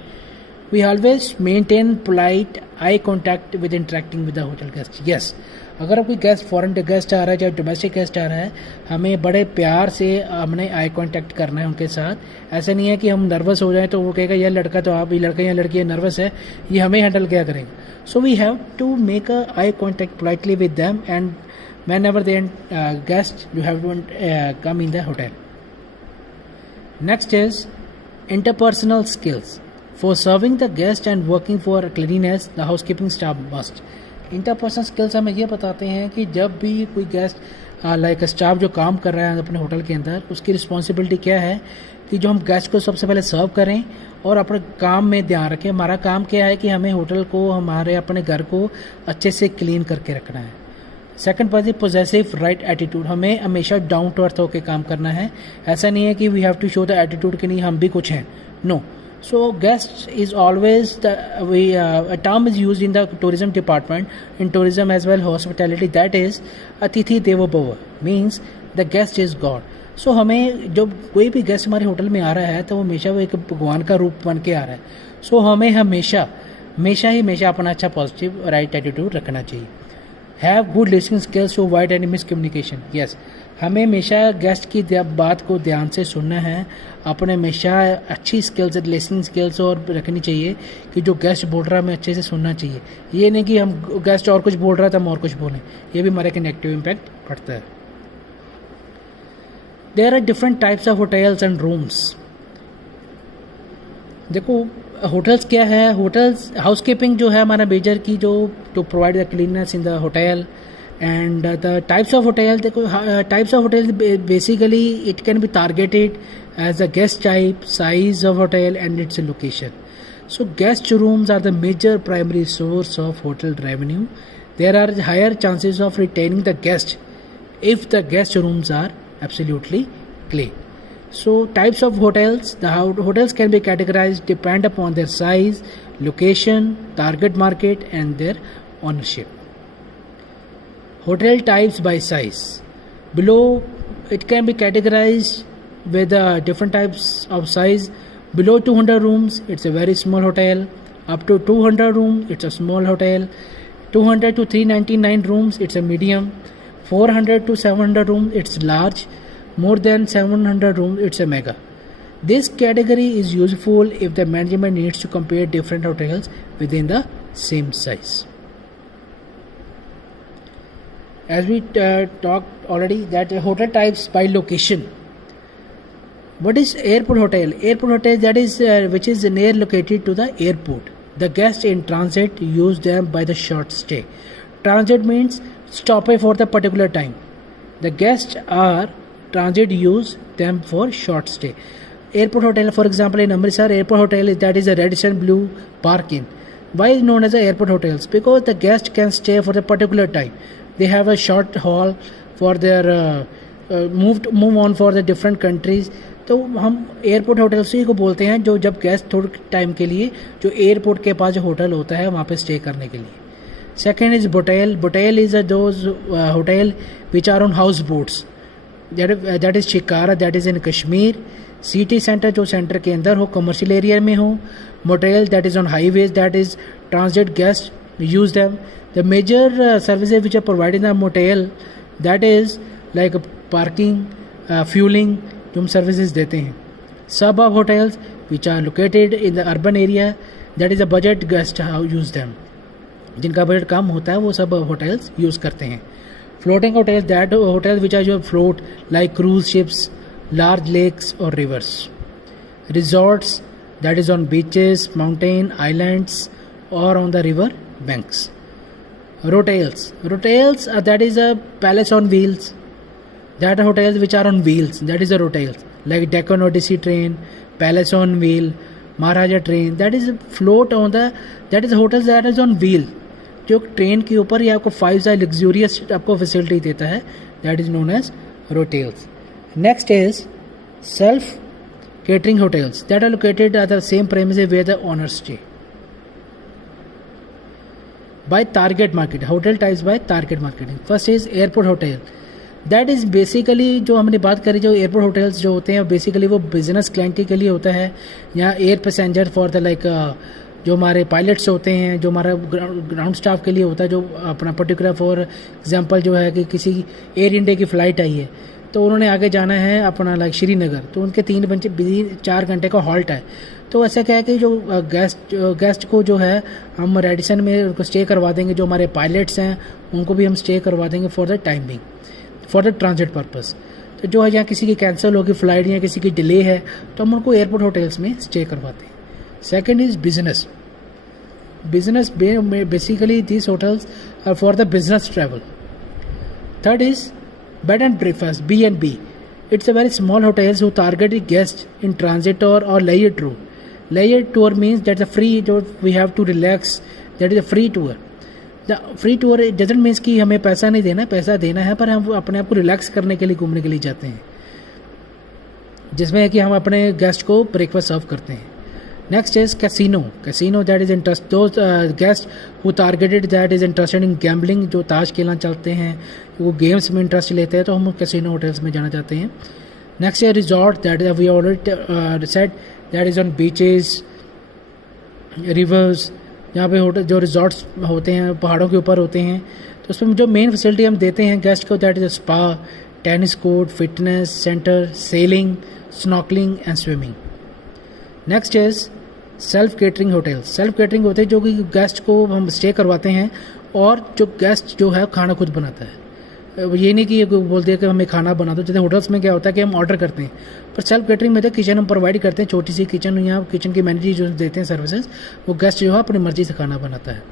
We always maintain polite eye contact with interacting with the hotel guest. Yes, अगर कोई गेस्ट फॉरेन गेस्ट आ रहा है, चाहे डोमेस्टिक गेस्ट आ रहा है, हमें बड़े प्यार से हमने आई कांटेक्ट करना है उनके साथ. ऐसा नहीं है कि हम नर्वस हो जाएं तो वो कहेगा यह लड़का तो आप, ये लड़का या लड़की नर्वस है, ये हमें हैंडल क्या करेगा. So we have to make a eye contact politely with them and whenever they guest you have to come in the hotel. Next is interpersonal skills. For serving the guest and working for cleanliness, the housekeeping staff must. Interpersonal skills हमें ये बताते हैं कि जब भी कोई guest like staff जो काम कर रहा है अपने होटल के अंदर, उसकी रिस्पॉन्सिबिलिटी क्या है कि जो हम गेस्ट को सबसे पहले सर्व करें और अपने काम में ध्यान रखें. हमारा काम क्या है कि हमें होटल को, हमारे अपने घर को अच्छे से क्लीन करके रखना है. Second point positive right attitude. हमें हमेशा डाउन टू अर्थ होकर काम करना है. ऐसा नहीं है कि we have to show the attitude कि नहीं हम भी कुछ हैं. No. So guest is always a term is used in the tourism department, in tourism as well hospitality, that is Atithi Devo Bhava, means the guest is God. So हमें जब कोई भी गेस्ट हमारे होटल में आ रहा है तो वो हमेशा वो एक भगवान का रूप बन के आ रहा है. सो हमें हमेशा अपना अच्छा पॉजिटिव राइट एटीट्यूड रखना चाहिए. Have good listening skills to avoid any miscommunication. Yes, हमें हमेशा गेस्ट की बात को ध्यान से सुनना है. अपने हमेशा अच्छी स्किल्स, लिसनिंग स्किल्स और रखनी चाहिए कि जो गेस्ट बोल रहा है हमें अच्छे से सुनना चाहिए. ये नहीं कि हम गेस्ट और कुछ बोल रहा है तो हम और कुछ बोलें, ये भी हमारे नेगेटिव इम्पैक्ट पड़ता है. There are different types of hotels and rooms. देखो होटल्स क्या है, होटल्स हाउसकीपिंग जो है हमारा मेजर की जो to provide the cleanness in the hotel. And the types of hotel, types of hotel basically it can be targeted as a guest type, size of hotel and its location. So guest rooms are the major primary source of hotel revenue. There are higher chances of retaining the guest if the guest rooms are absolutely clean. So types of hotels, the hotels can be categorized depend upon their size, location, target market and their ownership. Hotel types by size. Below it can be categorized with different types of size. Below 200 rooms it's a very small hotel. Up to 200 rooms it's a small hotel. 200 to 399 rooms it's a medium. 400 to 700 rooms it's large. More than 700 rooms it's a mega. This category is useful if the management needs to compare different hotels within the same size. As we talked already, that hotel types by location. What is airport hotel? Airport hotel, that is which is near located to the airport. The guests in transit use them by the short stay. Transit means stop for the particular time. The guests are transit use them for short stay. Airport hotel, for example, in Amritsar, airport hotel is that is a reddish and blue parking. Why is known as the airport hotels? Because the guest can stay for a particular time. They have a short haul for their move on for the different countries. तो हम airport hotel से को बोलते हैं जो जब guest थोड़े time के लिए जो एयरपोर्ट के पास जो होटल होता है वहाँ पे स्टे करने के लिए. Second is botel. Botel is those hotel which are on house boats. That is shikara, that is in Kashmir. City centre जो सेंटर के अंदर हो, कमर्शियल एरिया में हो. Motel that is on highways, that is transit guest use them. The major services which are provided in the motel that is like parking, fuelling जो हम services देते हैं. सब of hotels which are located in the urban area that is a budget guest use them. जिनका budget कम होता है वो सब होटल्स यूज़ करते हैं. Floating hotels that hotels which are जो float like cruise ships, large lakes or rivers. Resorts that is on beaches, mountain, islands or on the river banks. Hotels that is a palace on wheels. That are hotels which are on wheels, that is a hotels like Deccan Odyssey train, Palace on wheel, Maharaja train. That is float on the, that is hotels that is on wheel, जो train के ऊपर या आपको 5 star luxurious आपको facility देता है. That is known as hotels. Next is self-catering hotels that are located at the same premises where the owners stay. By target market, hotel types by target marketing. First is airport hotel. That is basically जो हमने बात करी, जो airport hotels जो होते हैं basically वो business client के लिए होता है, या air passenger for the like जो हमारे पायलट्स होते हैं, जो हमारा ग्राउंड स्टाफ के लिए होता है, जो अपना पर्टिकुलर फॉर एग्जांपल जो है कि किसी एयर इंडिया की फ़्लाइट आई है तो उन्होंने आगे जाना है अपना लाइक श्रीनगर, तो उनके 4 घंटे का हॉल्ट है. तो ऐसा क्या है कि जो गेस्ट को जो है हम रेडिसन में उनको स्टे करवा देंगे. जो हमारे पायलट्स हैं उनको भी हम स्टे करवा देंगे for the timing, for the transit purpose. तो जो है यहाँ किसी की कैंसिल होगी फ्लाइट या किसी की डिले है तो हम उनको एयरपोर्ट होटल्स में स्टे करवाते हैं. Second is business. Basically this hotels are for the business travel. Third is bed and breakfast, B&B. It's a very small hotels who target guests in transit or leisure tour. Leisure tour means that's a free tour, we have to relax, that is a free tour. The free tour it doesn't means कि हमें पैसा नहीं देना, पैसा देना है पर हम अपने आप को रिलैक्स करने के लिए घूमने के लिए जाते हैं, जिसमें है कि हम अपने गेस्ट को ब्रेकफास्ट सर्व करते हैं. Next is casino. Casino that is interest those guests who targeted that is interested in gambling, जो ताश खेलना चाहते हैं, वो गेम्स में इंटरेस्ट लेते हैं तो हम कैसीनो होटल्स में जाना चाहते हैं. नेक्स्ट है resort. That is we already said that is on beaches, rivers, जहाँ पे होटल जो रिजॉर्ट्स होते हैं पहाड़ों के ऊपर होते हैं. तो उसमें जो मेन फैसिलिटी हम देते हैं गेस्ट को that is spa, tennis court, fitness centre, selling, snorkelling and swimming. Next is self catering hotel. Self catering होते हैं जो कि गेस्ट को हम स्टे करवाते हैं और जो गेस्ट जो है खाना खुद बनाता है. ये नहीं कि बोल दिया कि हमें खाना बना दो. जैसे होटल्स में क्या होता है कि हम ऑर्डर करते हैं, पर सेल्फ केटरिंग में तो किचन हम प्रोवाइड करते हैं, छोटी सी किचन, या किचन की मैनेजर जो देते हैं सर्विसेज, वो गेस्ट जो है अपनी मर्जी से खाना बनाता है.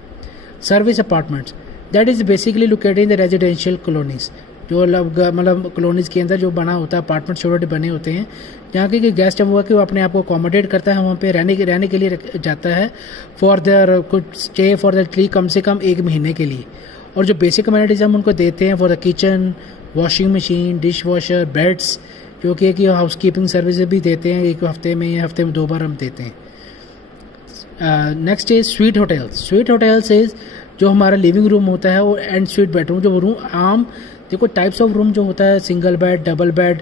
Service apartments that is basically located in the residential colonies. जो मतलब कॉलोनीज़ के अंदर जो बना होता है अपार्टमेंट छोटे बने होते हैं, जहाँ के गेस्ट है वो है कि वो अपने आप को अकोमोडेट करता है, वहाँ पे रहने के लिए जाता है फॉर देयर कुछ स्टे फॉर द ट्री कम से कम 1 महीने के लिए. और जो बेसिक कम्युनिटीज हम उनको देते हैं for the kitchen, washing machine, dish washer, beds, जो कि हाउस कीपिंग सर्विस भी देते हैं 1 हफ्ते में या हफ्ते में 2 बार हम देते हैं. Next is suite hotels. Suite hotels is जो हमारा लिविंग रूम होता है वो एंड स्वीट बेडरूम, जो रूम आम देखो टाइप्स ऑफ रूम जो होता है, single bed, double bed,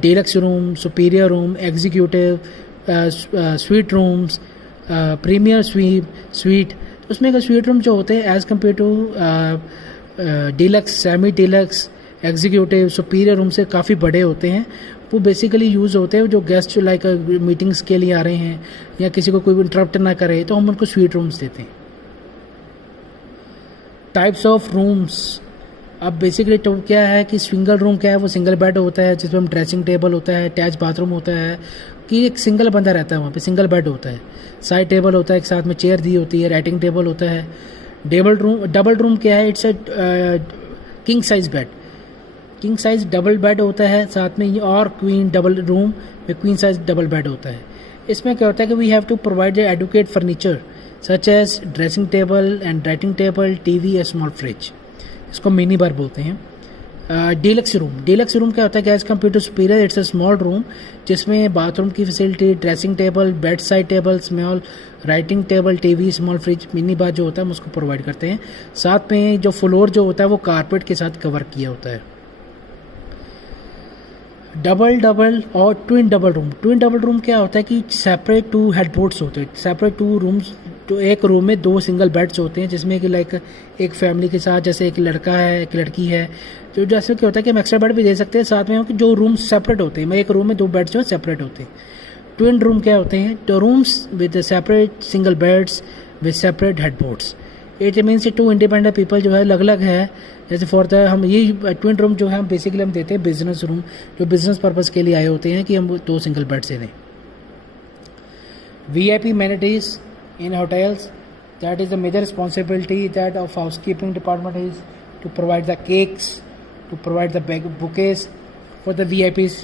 deluxe room, superior room, executive, suite rooms, premier suite. उसमें का स्वीट रूम जो होते हैं as compare to deluxe, semi deluxe, executive, superior room से काफ़ी बड़े होते हैं. वो बेसिकली यूज़ होते हैं जो गेस्ट जो लाइक मीटिंग्स के लिए आ रहे हैं या किसी को कोई इंटरप्ट ना करे तो हम उनको स्वीट रूम्स देते हैं. Types of rooms. अब बेसिकली तो क्या है कि सिंगल रूम क्या है, वो सिंगल बेड होता है जिसमें हम ड्रेसिंग टेबल होता है, अटैच बाथरूम होता है, कि एक सिंगल बंदा रहता है वहाँ पे, सिंगल बेड होता है, साइड टेबल होता है, एक साथ में चेयर दी होती है, राइटिंग टेबल होता है. डबल रूम क्या है, it's a king size bed, king size double bed होता है साथ में, और क्वीन डबल रूम में क्वीन साइज डबल बेड होता है. इसमें क्या होता है कि we have to provide the adequate furniture such as dressing table and writing table, TV, a small fridge. इसको मिनी बार बोलते हैं. डीलक्स रूम क्या होता है, as compare to superior it's a small room जिसमें बाथरूम की facility, dressing table, bed side table, small writing table, TV, small fridge, mini bar जो होता है हम उसको प्रोवाइड करते हैं. साथ में जो फ्लोर जो होता है वो कारपेट के साथ कवर किया होता है. डबल और ट्विन डबल रूम क्या होता है कि सेपरेट टू हेडबोर्ड्स होते हैं, सेपरेट टू रूम्स. तो एक रूम में 2 सिंगल बेड्स होते हैं जिसमें कि लाइक एक फैमिली के साथ, जैसे एक लड़का है एक लड़की है, तो जैसे क्या होता है कि हम एक्स्ट्रा बेड भी दे सकते हैं साथ में, जो रूम सेपरेट होते हैं. एक रूम में 2 बेड्स जो है सेपरेट होते हैं. ट्विन रूम क्या होते हैं, तो rooms with separate single beds with separate headboards. It means 2 independent people जो है अलग अलग है. जैसे फॉर द हम ये ट्विन रूम जो है हम बेसिकली हम देते हैं बिजनेस रूम, जो बिजनेस पर्पज़ के लिए आए होते हैं कि हम 2 सिंगल बेड से दें. VIP amenities in hotels, that is the major responsibility that of housekeeping department is to provide the cakes, to provide the bouquets for the VIPs.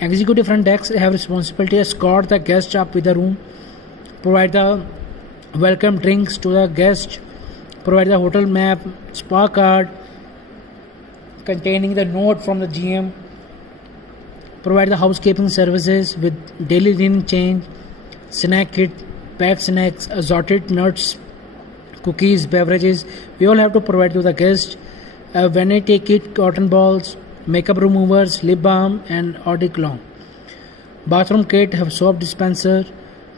Executive front desk have responsibility to escort the guests up with the room, provide the welcome drinks to the guests, provide the hotel map, spa card containing the note from the GM, provide the housekeeping services with daily linen change, snack kit, packed snacks, assorted nuts, cookies, beverages. We all have to provide to the guests. Vanity kit, cotton balls, makeup removers, lip balm, and eau de cologne. Bathroom kit have soap dispenser,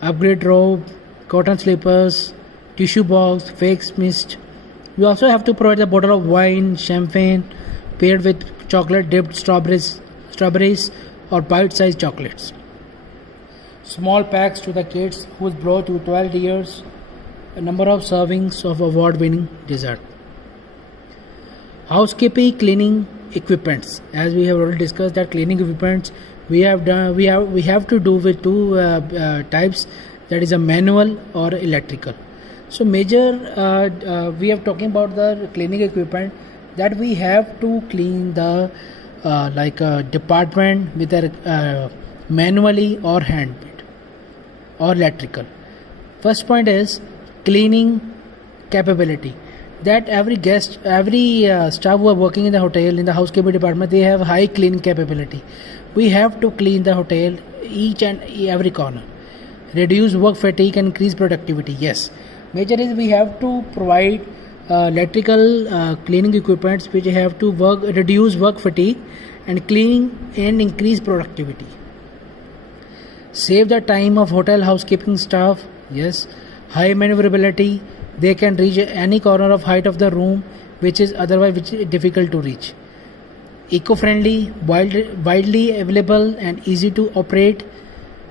upgrade robe, cotton slippers, tissue box, fake mist. We also have to provide a bottle of wine, champagne, paired with chocolate dipped strawberries or bite-sized chocolates. Small packs to the kids who is below to 12 years. A number of servings of award-winning dessert. Housekeeping, cleaning equipments. As we have already discussed, that cleaning equipments we have to do with 2 types. That is a manual or electrical. So major we are talking about the cleaning equipment that we have to clean the like a department with a manually or handmade or electrical. First point is cleaning capability. That every guest, every staff who are working in the hotel, in the housekeeping department, they have high cleaning capability. We have to clean the hotel each and every corner. Reduce work fatigue and increase productivity. Yes, major is we have to provide electrical cleaning equipments which have to reduce work fatigue and clean and increase productivity. Save the time of hotel housekeeping staff. Yes, high maneuverability. They can reach any corner of height of the room which is difficult to reach. Eco-friendly, widely available and easy to operate.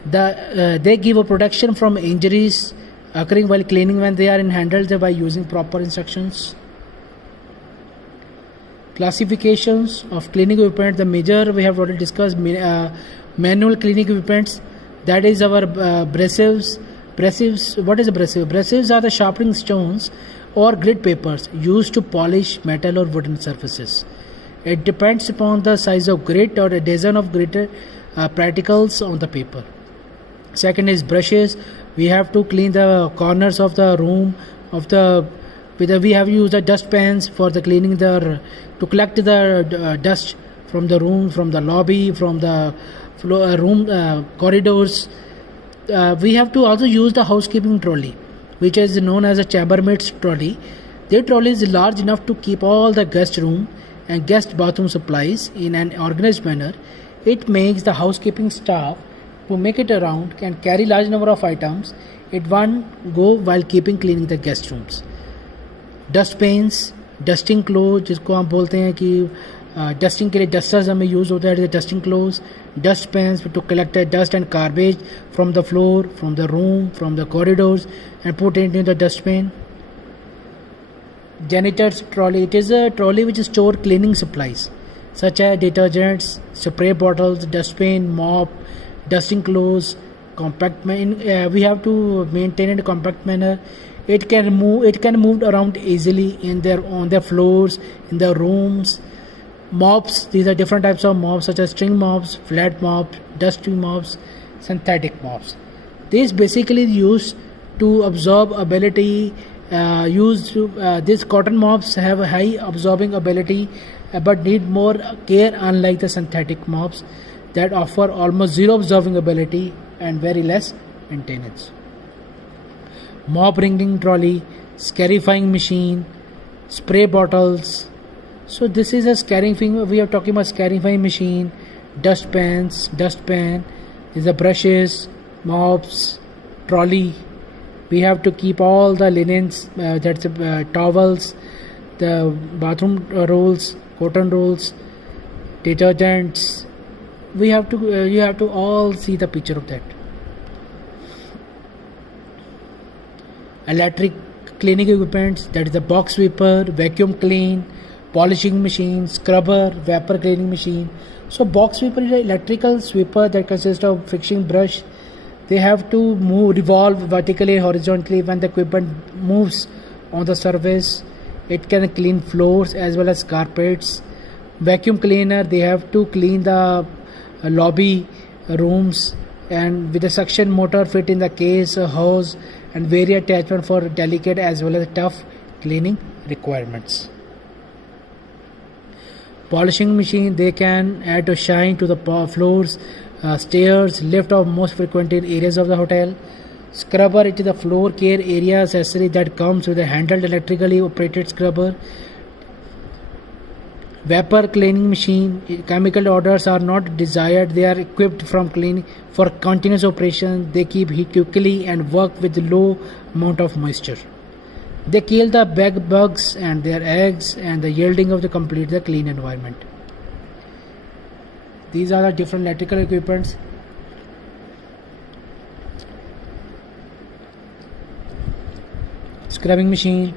They give a protection from injuries occurring while cleaning when they are handled by using proper instructions. Classifications of cleaning equipment. The major we have already discussed. Manual cleaning equipments. That is our abrasives. What is abrasive? Abrasives are the sharpening stones or grit papers used to polish metal or wooden surfaces. It depends upon the size of grit or a dozen of grit particles on the paper. Second is brushes. We have to clean the corners of the room we have used the dustpans for the cleaning to collect the dust from the room, from the lobby, from the room corridors. We have to also use the housekeeping trolley, which is known as a chambermaid's trolley. Their trolley is large enough to keep all the guest room and guest bathroom supplies in an organized manner. It makes the housekeeping staff to make it around can carry large number of items at one go while keeping cleaning the guest rooms. Dustpans, dusting clothes जिसको हम बोलते हैं कि dusting के लिए dusters हमें use होता है. Dusting cloths, dust pans to collect the dust and garbage from the floor, from the room, from the corridors and put it in the dustbin. Janitor's trolley. It is a trolley which store cleaning supplies such as detergents, spray bottles, dustpan, mop, dusting clothes. We have to maintain in a compact manner. It can move around easily in their on their floors, in their rooms. Mops, these are different types of mops such as string mops, flat mops, dusty mops, synthetic mops. These basically used to absorb ability. These cotton mops have a high absorbing ability, but need more care, unlike the synthetic mops that offer almost zero absorbing ability and very less maintenance. Mop wringing trolley, scarifying machine, spray bottles. So this is a scarifying. We are talking about scarifying machine, dustpan. These are brushes, mops, trolley. We have to keep all the linens, towels, the bathroom rolls, cotton rolls, detergents. You have to all see the picture of that. Electric cleaning equipment, that is the box sweeper, vacuum clean, polishing machine, scrubber, vapor cleaning machine. So box sweeper is an electrical sweeper that consists of fixing brush. They have to revolve vertically, horizontally. When the equipment moves on the surface, it can clean floors as well as carpets. Vacuum cleaner, they have to clean the lobby, rooms, and with a suction motor fit in the case, a hose, and various attachment for delicate as well as tough cleaning requirements. Polishing machine, they can add to shine to the floors, stairs, lift of most frequented areas of the hotel. Scrubber, it is the floor care area accessory that comes with a handheld electrically operated scrubber. Vapor cleaning machine, chemical odors are not desired. They are equipped from cleaning for continuous operation. They keep heat quickly and work with low amount of moisture. They kill the bed bugs and their eggs, and the yielding of the complete the clean environment. These are the different electrical equipments. Scrubbing machine,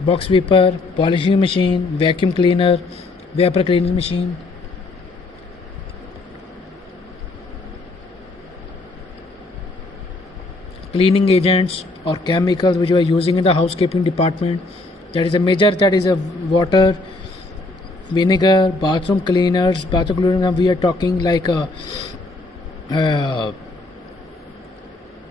box sweeper, polishing machine, vacuum cleaner, vapor cleaning machine. Cleaning agents or chemicals which we are using in the housekeeping department, that is a major, that is a water, vinegar, bathroom cleaners. We are talking like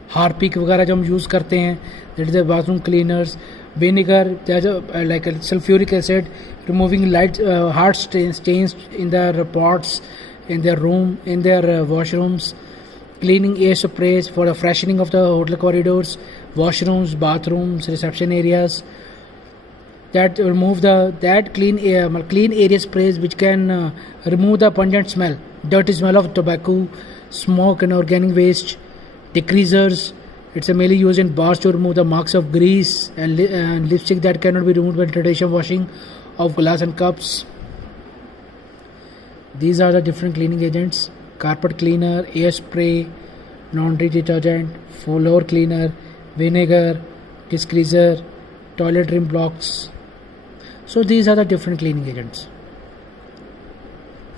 Harpic वगैरह जो हम use करते हैं, that is the bathroom cleaners. Vinegar, there's like a sulfuric acid, removing light hard stains in their pots, in their room, in their washrooms. Cleaning air sprays for the freshening of the hotel corridors, washrooms, bathrooms, reception areas. That remove that clean area sprays which can remove the pungent smell, dirty smell of tobacco, smoke, and organic waste. Degreasers, it's mainly used in bars to remove the marks of grease and lipstick that cannot be removed by traditional washing of glass and cups. These are the different cleaning agents: carpet cleaner, air spray, laundry detergent, floor cleaner, vinegar, degreaser, toilet rim blocks. So these are the different cleaning agents.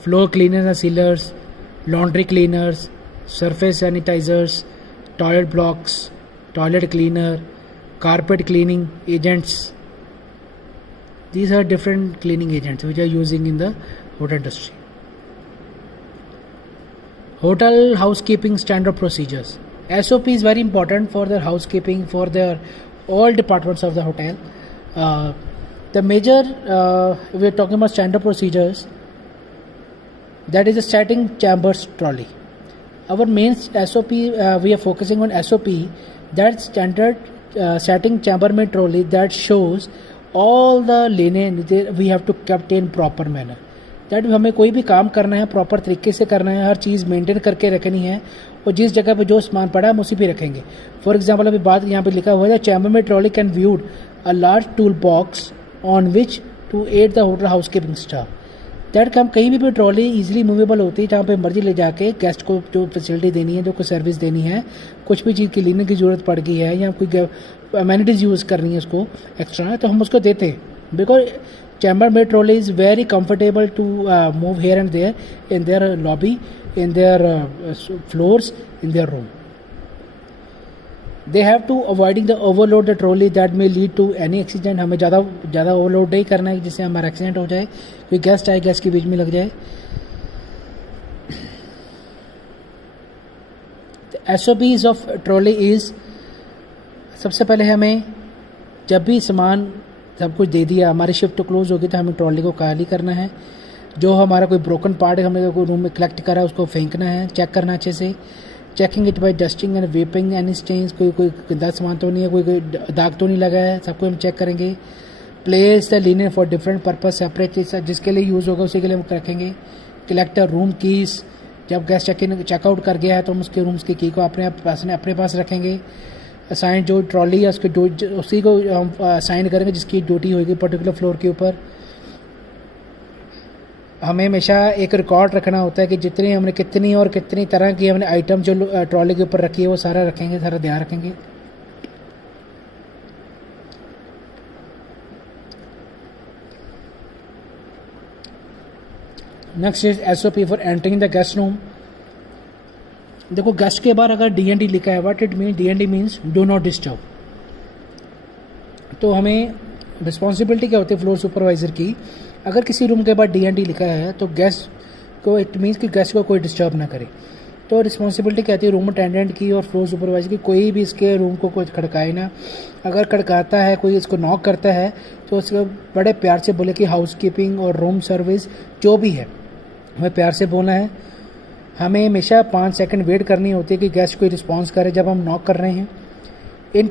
Floor cleaners and sealers, laundry cleaners, surface sanitizers, toilet blocks, toilet cleaner, carpet cleaning agents. These are different cleaning agents which are using in the hotel industry. Hotel housekeeping standard procedures. SOP is very important for their housekeeping, for their all departments of the hotel. The major, we are talking about standard procedures. That is the setting chambers trolley. Our main SOP, we are focusing on SOP, that standard setting chambermaid trolley that shows all the linen we have to kept in proper manner. That हमें कोई भी काम करना है proper तरीके से करना है, हर चीज़ मेंटेन करके रखनी है, और जिस जगह पे जो सामान पड़ा है हम उसी पे रखेंगे. फॉर एग्जांपल अभी बात यहाँ पे लिखा हुआ है, chambermaid trolley can viewed a large tool box on which to aid the hotel housekeeping staff. That हम कहीं भी ट्रॉली इजीली मूवेबल होती है, जहाँ पे मर्जी ले जाके गेस्ट को जो फैसिलिटी देनी है, जो कोई सर्विस देनी है, कुछ भी चीज़ की लेने की ज़रूरत पड़ गई है या कोई अमेनिटीज़ यूज़ करनी है उसको एक्स्ट्रा, तो हम उसको देते हैं. Because chambermaid trolley is very comfortable to move here and there in their lobby, in their floors, in their room. They have to avoiding the overload the trolley that may lead to any accident. हमें ज़्यादा overload नहीं करना है जिससे हमारा accident हो जाए, कोई गेस्ट आए गेस्ट के बीच में लग जाए. SOPs ऑफ ट्रॉली इज़, सबसे पहले हमें जब भी सामान सब कुछ दे दिया, हमारी शिफ्ट क्लोज होगी तो हमें ट्रॉली को खाली करना है. जो हमारा कोई ब्रोकन पार्ट है हमने कोई रूम में कलेक्ट करा उसको फेंकना है, चेक करना अच्छे से. Checking it by dusting and wiping any stains, कोई गंदा सामान तो नहीं है, कोई दाग तो नहीं लगा है, सबको हम चेक करेंगे. Place the linen for different purpose separate, जिसके लिए यूज़ होगा उसी के लिए हम रखेंगे. कलेक्ट द रूम कीज़, जब गेस्ट चेकआउट कर गया है तो हम उसके रूम्स की को अपने पास रखेंगे. असाइन जो ट्रॉली है उसके उसी को हम असाइन करेंगे जिसकी ड्यूटी होगी पर्टिकुलर फ्लोर के ऊपर. हमें हमेशा एक रिकॉर्ड रखना होता है कि जितनी हमने कितनी तरह की हमने आइटम जो ट्रॉली के ऊपर रखी है वो सारा रखेंगे, सारा ध्यान रखेंगे. Next is SOP for entering the guest room. देखो गेस्ट के बाहर अगर DND लिखा है, what it mean, DND means do not disturb. तो हमें रिस्पॉन्सिबिलिटी क्या होती है फ्लोर सुपरवाइज़र की, अगर किसी रूम के बाद DND लिखा है तो गेस्ट को, इट मीन्स कि गेस्ट को कोई डिस्टर्ब ना करे. तो रिस्पॉन्सिबिलिटी कहती है रूम अटेंडेंट की और फ्लोर सुपरवाइजर की, कोई भी इसके रूम को कोई खड़काए ना. अगर खड़काता है कोई, इसको नॉक करता है तो उसको बड़े प्यार से बोले कि हाउस कीपिंग और रूम सर्विस जो भी है हमें प्यार से बोलना है. हमें हमेशा 5 सेकंड वेट करनी होती है कि गेस्ट कोई रिस्पॉन्स करे जब हम नॉक कर रहे हैं. In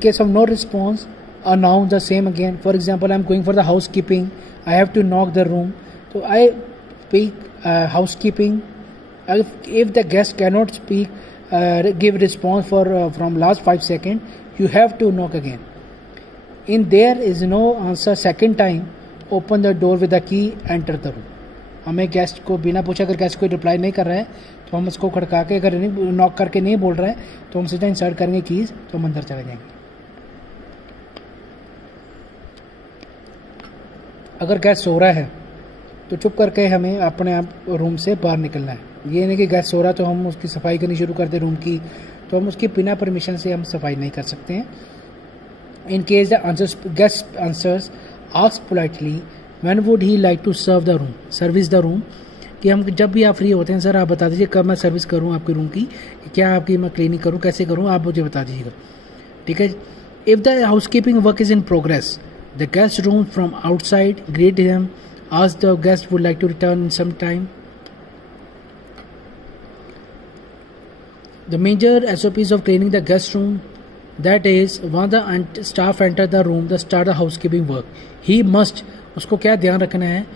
case of no response announce the same again. For example, I'm going for the housekeeping. I have to knock the room. So I speak housekeeping. If the guest cannot speak, give response for from last 5 seconds, you have to knock again. In there is no answer second time, open the door with the key, enter the room. हमें guest को बिना पूछे अगर guest कोई reply नहीं कर रहा है तो हम उसको खड़का के, अगर नॉक करके नहीं बोल रहा है तो हम सीधा इंसर्ट करेंगे कीज़, तो हम अंदर चले जाएंगे. अगर गैस सो रहा है तो चुप करके हमें अपने आप रूम से बाहर निकलना है. ये नहीं कि गैस सो रहा तो हम उसकी सफाई करनी शुरू कर दें रूम की, तो हम उसकी बिना परमिशन से हम सफाई नहीं कर सकते हैं. In case the guest answers ask politely when would he like to service the room, कि हम जब भी आप फ्री होते हैं सर आप बता दीजिए कब मैं सर्विस करूँ आपके रूम की, क्या आपकी मैं क्लीनिंग करूँ, कैसे करूँ, आप मुझे बता दीजिएगा. ठीक है. If the house keeping work is in progress, the guest room from outside, greet him, ask the guest would like to return in some time. The major SOPs of cleaning the guest room, that is when the staff enter the room, the start the housekeeping work. He must, उसको क्या ध्यान रखना है,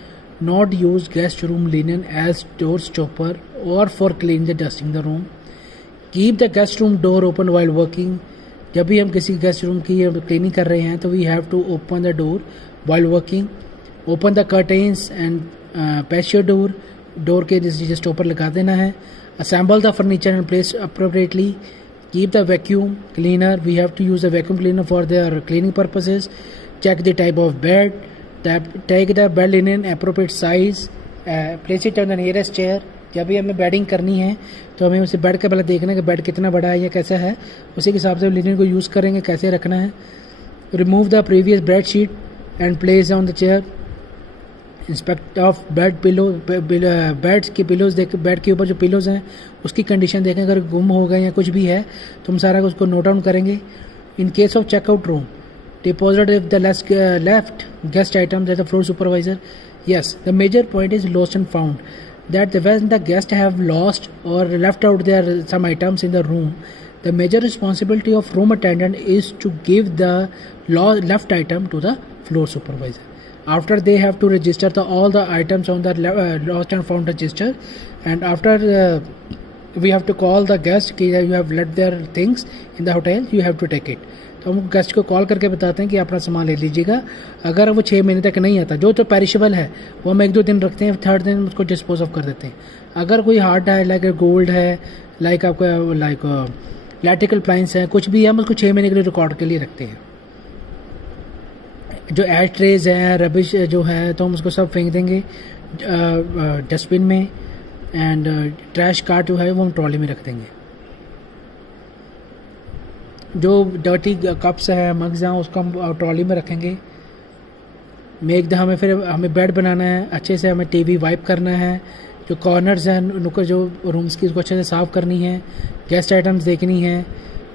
not use guest room linen as door stopper or for cleaning the dusting the room. Keep the guest room door open while working. जब भी हम किसी guest room की क्लीनिंग कर रहे हैं तो we have to open the door while working. Open the curtains and patch your door के जैसे स्टॉपर लगा देना है. Assemble the furniture and place appropriately. Keep the vacuum cleaner, we have to use the vacuum cleaner for their cleaning purposes. Check the type of bed, take the bed linen appropriate size, place it on the nearest chair. जब भी हमें bedding करनी है तो हमें उसे bed के पहले देखना है कि बेड कितना बड़ा है या कैसा है, उसी के हिसाब से लिनन को यूज़ करेंगे कैसे रखना है. Remove the previous bed sheet and place on the chair. Inspect of bed pillow, beds की पिलोज देख, बेड के ऊपर जो पिलोज हैं उसकी कंडीशन देखें, अगर गुम हो गए या कुछ भी है तो हम सारा उसको नोट डाउन करेंगे. In case of checkout room, deposit if the left guest item that the floor supervisor. Yes, the major point is lost and found. That when the guests have lost or left out their some items in the room, the major responsibility of room attendant is to give the left item to the floor supervisor. After they have to register all the items on the lost and found register, and after we have to call the guest कि you have left their things in the hotel, you have to take it. तो हम guest को call करके बताते हैं कि अपना सामान ले लीजिएगा. अगर वो 6 महीने तक नहीं आता, जो तो पेरिशेबल है वो हम 1-2 दिन रखते हैं, 3rd दिन उसको डिस्पोज ऑफ कर देते हैं. अगर कोई हार्ड है, लाइक गोल्ड है, लाइक आपका लाइक इलेक्ट्रिकल अप्लायंस है, कुछ भी है, हम उसको 6 महीने के लिए रिकॉर्ड के लिए रखते हैं. जो एश ट्रेज है, रबिश जो है, तो हम उसको सब फेंक देंगे डस्टबिन में. एंड ट्रैश कार्ट जो है वो हम ट्रॉली में रख देंगे. जो डर्टी कप्स हैं, मग्स हैं, उसको हम ट्रॉली में रखेंगे। हमें बेड बनाना है, अच्छे से हमें टीवी वाइप करना है, जो कॉर्नर्स हैं उनको, जो रूम्स की, उसको अच्छे से साफ़ करनी है, गेस्ट आइटम्स देखनी है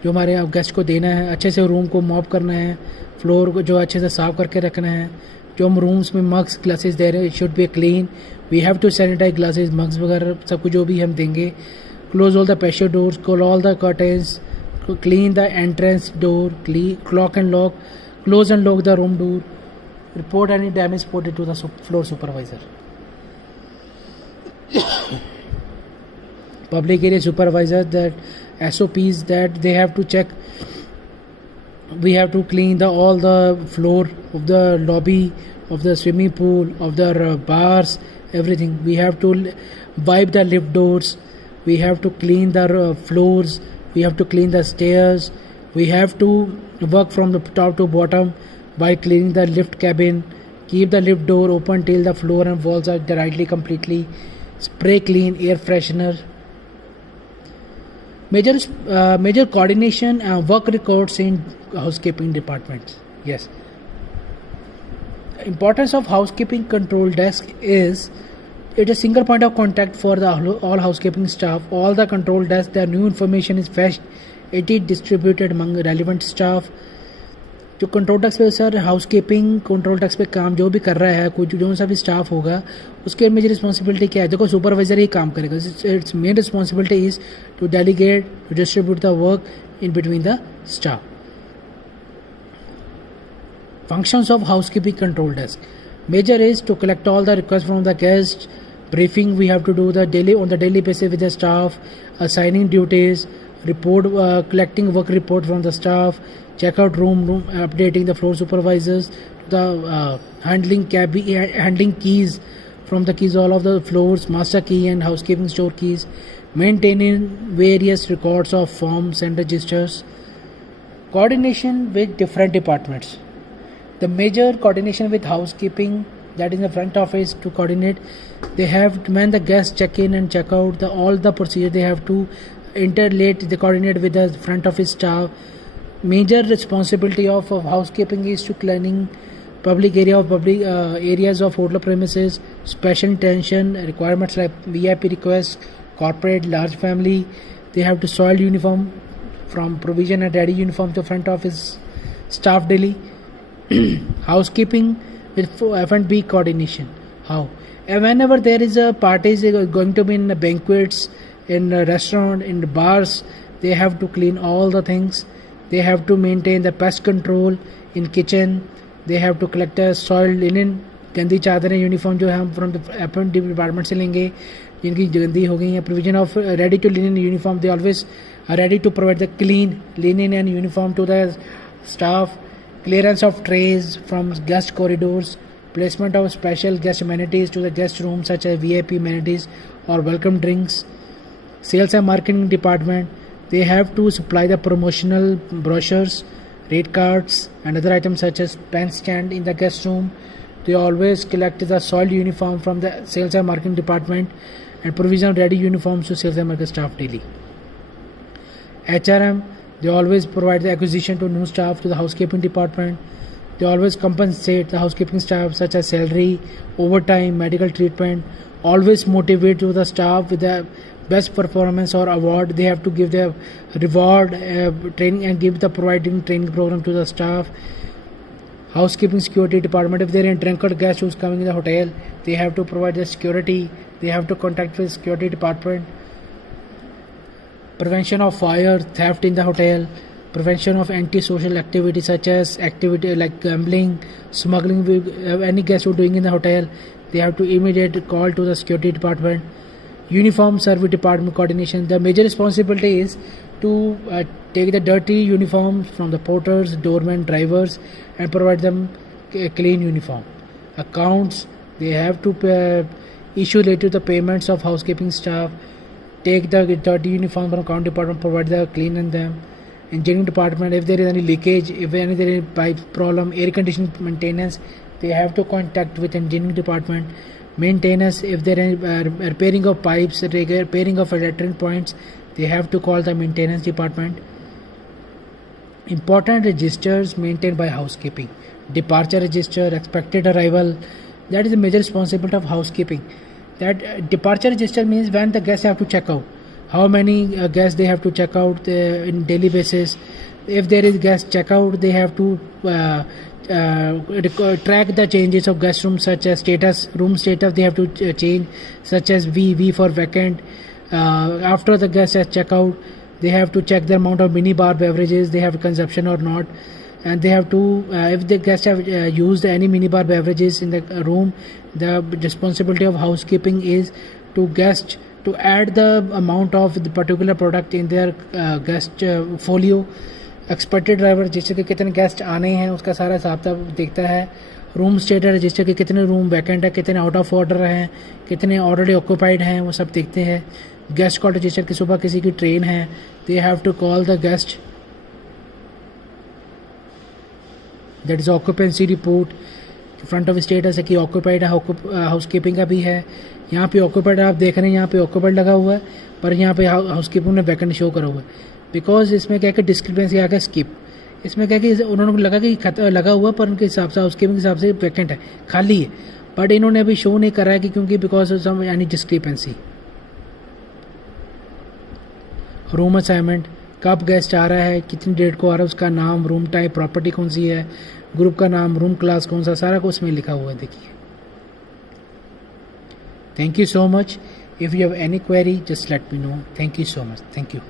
जो हमारे गेस्ट को देना है, अच्छे से रूम को मॉप करना है, फ्लोर को जो अच्छे से साफ़ करके रखना है। जो हम रूम्स में मग्स ग्लासेस दे रहे हैं, it should be clean, we have to sanitise glasses, mugs वगैरह सब कुछ जो भी हम देंगे। Close all the pressure doors, call all the curtains, clean the entrance door, clock and lock, close and lock the room door, report any damage spotted to the floor supervisor. Public area supervisor, that SOPs that they have to check, we have to clean all the floor of the lobby, of the swimming pool, of the bars, everything. We have to wipe the lift doors, we have to clean the floors, we have to clean the stairs, we have to work from the top to bottom by cleaning the lift cabin, keep the lift door open till the floor and walls are directly completely, spray clean air freshener. Major coordination and work records in housekeeping departments. Yes, importance of housekeeping control desk is it is a single point of contact for all housekeeping staff. All the control desk, the new information is fetched, it is distributed among relevant staff. जो control desk पे sir housekeeping control desk पे काम जो भी कर रहा है, कोई जो सा भी स्टाफ होगा, उसके मेजर रिस्पॉन्सिबिलिटी क्या है? देखो, सुपरवाइजर ही काम करेगा। It's main responsibility is to delegate, to distribute the work in between the staff. Functions of housekeeping control desk. Major is to collect all the requests from the guests. Briefing we have to do the daily on the daily basis with the staff. Assigning duties. Report collecting work report from the staff. Check out room updating the floor supervisors. The handling keys from the keys all of the floors, master key and housekeeping store keys. Maintaining various records of forms and registers. Coordination with different departments. The major coordination with housekeeping, that is the front office, to coordinate. They have, when the guests check in and check out, all the procedure they have to interrelate, they coordinate with the front office staff. Major responsibility of housekeeping is to cleaning public areas of hotel premises, special attention requirements like VIP requests, corporate, large family. They have to soil uniform from provision and ready uniform to front office staff daily. Housekeeping with F&B coordination. How? Whenever there is a parties going to be in banquets, in a restaurant, in the bars, they have to clean all the things. They have to maintain the pest control in kitchen. They have to collect the soiled linen, गंदी चादरें uniform जो है हम from the F&B department से लेंगे जिनकी गंदी हो गई है. Provision of ready to linen uniform, they always ready to provide the clean linen and uniform to the staff. Clearance of trays from guest corridors, placement of special guest amenities to the guest room such as VIP amenities or welcome drinks. Sales and marketing department, they have to supply the promotional brochures, rate cards and other items such as pen stand in the guest room. They always collect the soiled uniform from the sales and marketing department and provision of ready uniforms to sales and marketing staff daily. HRM, they always provide the acquisition to new staff to the housekeeping department. They always compensate the housekeeping staff such as salary, overtime, medical treatment. Always motivate to the staff with the best performance or award. They have to give the reward, training and give the providing training program to the staff. Housekeeping security department, if there are drunkard guests who's coming in the hotel, they have to provide the security. They have to contact with security department. Prevention of fire, theft in the hotel, prevention of antisocial activities such as activity like gambling, smuggling. Any guests who are doing in the hotel, they have to immediate call to the security department. Uniform service department coordination. The major responsibility is to take the dirty uniforms from the porters, doormen, drivers and provide them a clean uniform. Accounts, they have to issue later the payments of housekeeping staff. Take the dirty uniform from account department, provide the clean in them. Engineering department, if there is any leakage, if there is any pipe problem, air conditioning maintenance, they have to contact with engineering department. Maintenance, if there is repairing of pipes, repairing of electric points, they have to call the maintenance department. Important registers maintained by housekeeping. Departure register, expected arrival, that is a major responsibility of housekeeping. That departure register means when the guests have to check out, how many guests they have to check out in daily basis. If there is guest check out, they have to track the changes of guest room, such as room status they have to change, such as V for vacant. After the guest has check out, they have to check the amount of mini bar beverages they have consumption or not, and they have to if the guests have used any mini bar beverages in the room, the responsibility of housekeeping is to guest to add the amount of the particular product in their guest folio. Expected driver register के कितने guest आने हैं उसका सारा हिसाब देखता है. Room status register के कितने रूम वैकेंट है, कितने आउट ऑफ ऑर्डर हैं, कितने ऑलरेडी ऑक्यूपाइड हैं, वो सब देखते हैं. गेस्ट कॉल रजिस्टर की सुबह किसी की ट्रेन है, they have to call the guest, that is occupancy report. Front of status है कि ऑक्यूपाइड है, हाउसकीपिंग का भी है. यहाँ पे ऑक्यूपाइड आप देख रहे हैं, यहाँ पे ऑक्यूपाइड लगा हुआ है, पर यहाँ पे हाउसकीपिंग ने वैकेंट शो करा हुआ है. बिकॉज इसमें क्या कि डिस्क्रिपेंसी आ गया स्किप. इसमें क्या कि उन्होंने लगा कि लगा हुआ, पर उनके हिसाब से हाउसकीपिंग के हिसाब से वैकेंट है, खाली है, बट इन्होंने अभी शो नहीं करा है कि क्योंकि बिकॉज ऑफ सम यानी डिस्क्रिपेंसी. रूम असाइनमेंट, कब गेस्ट आ रहा है, कितनी डेट को आ रहा है, उसका नाम, रूम टाइप, प्रॉपर्टी कौन सी है, ग्रुप का नाम, रूम क्लास कौन सा, सारा कुछ उसमें लिखा हुआ है. देखिए. Thank you so much. If you have any query just let me know. Thank you so much. Thank you.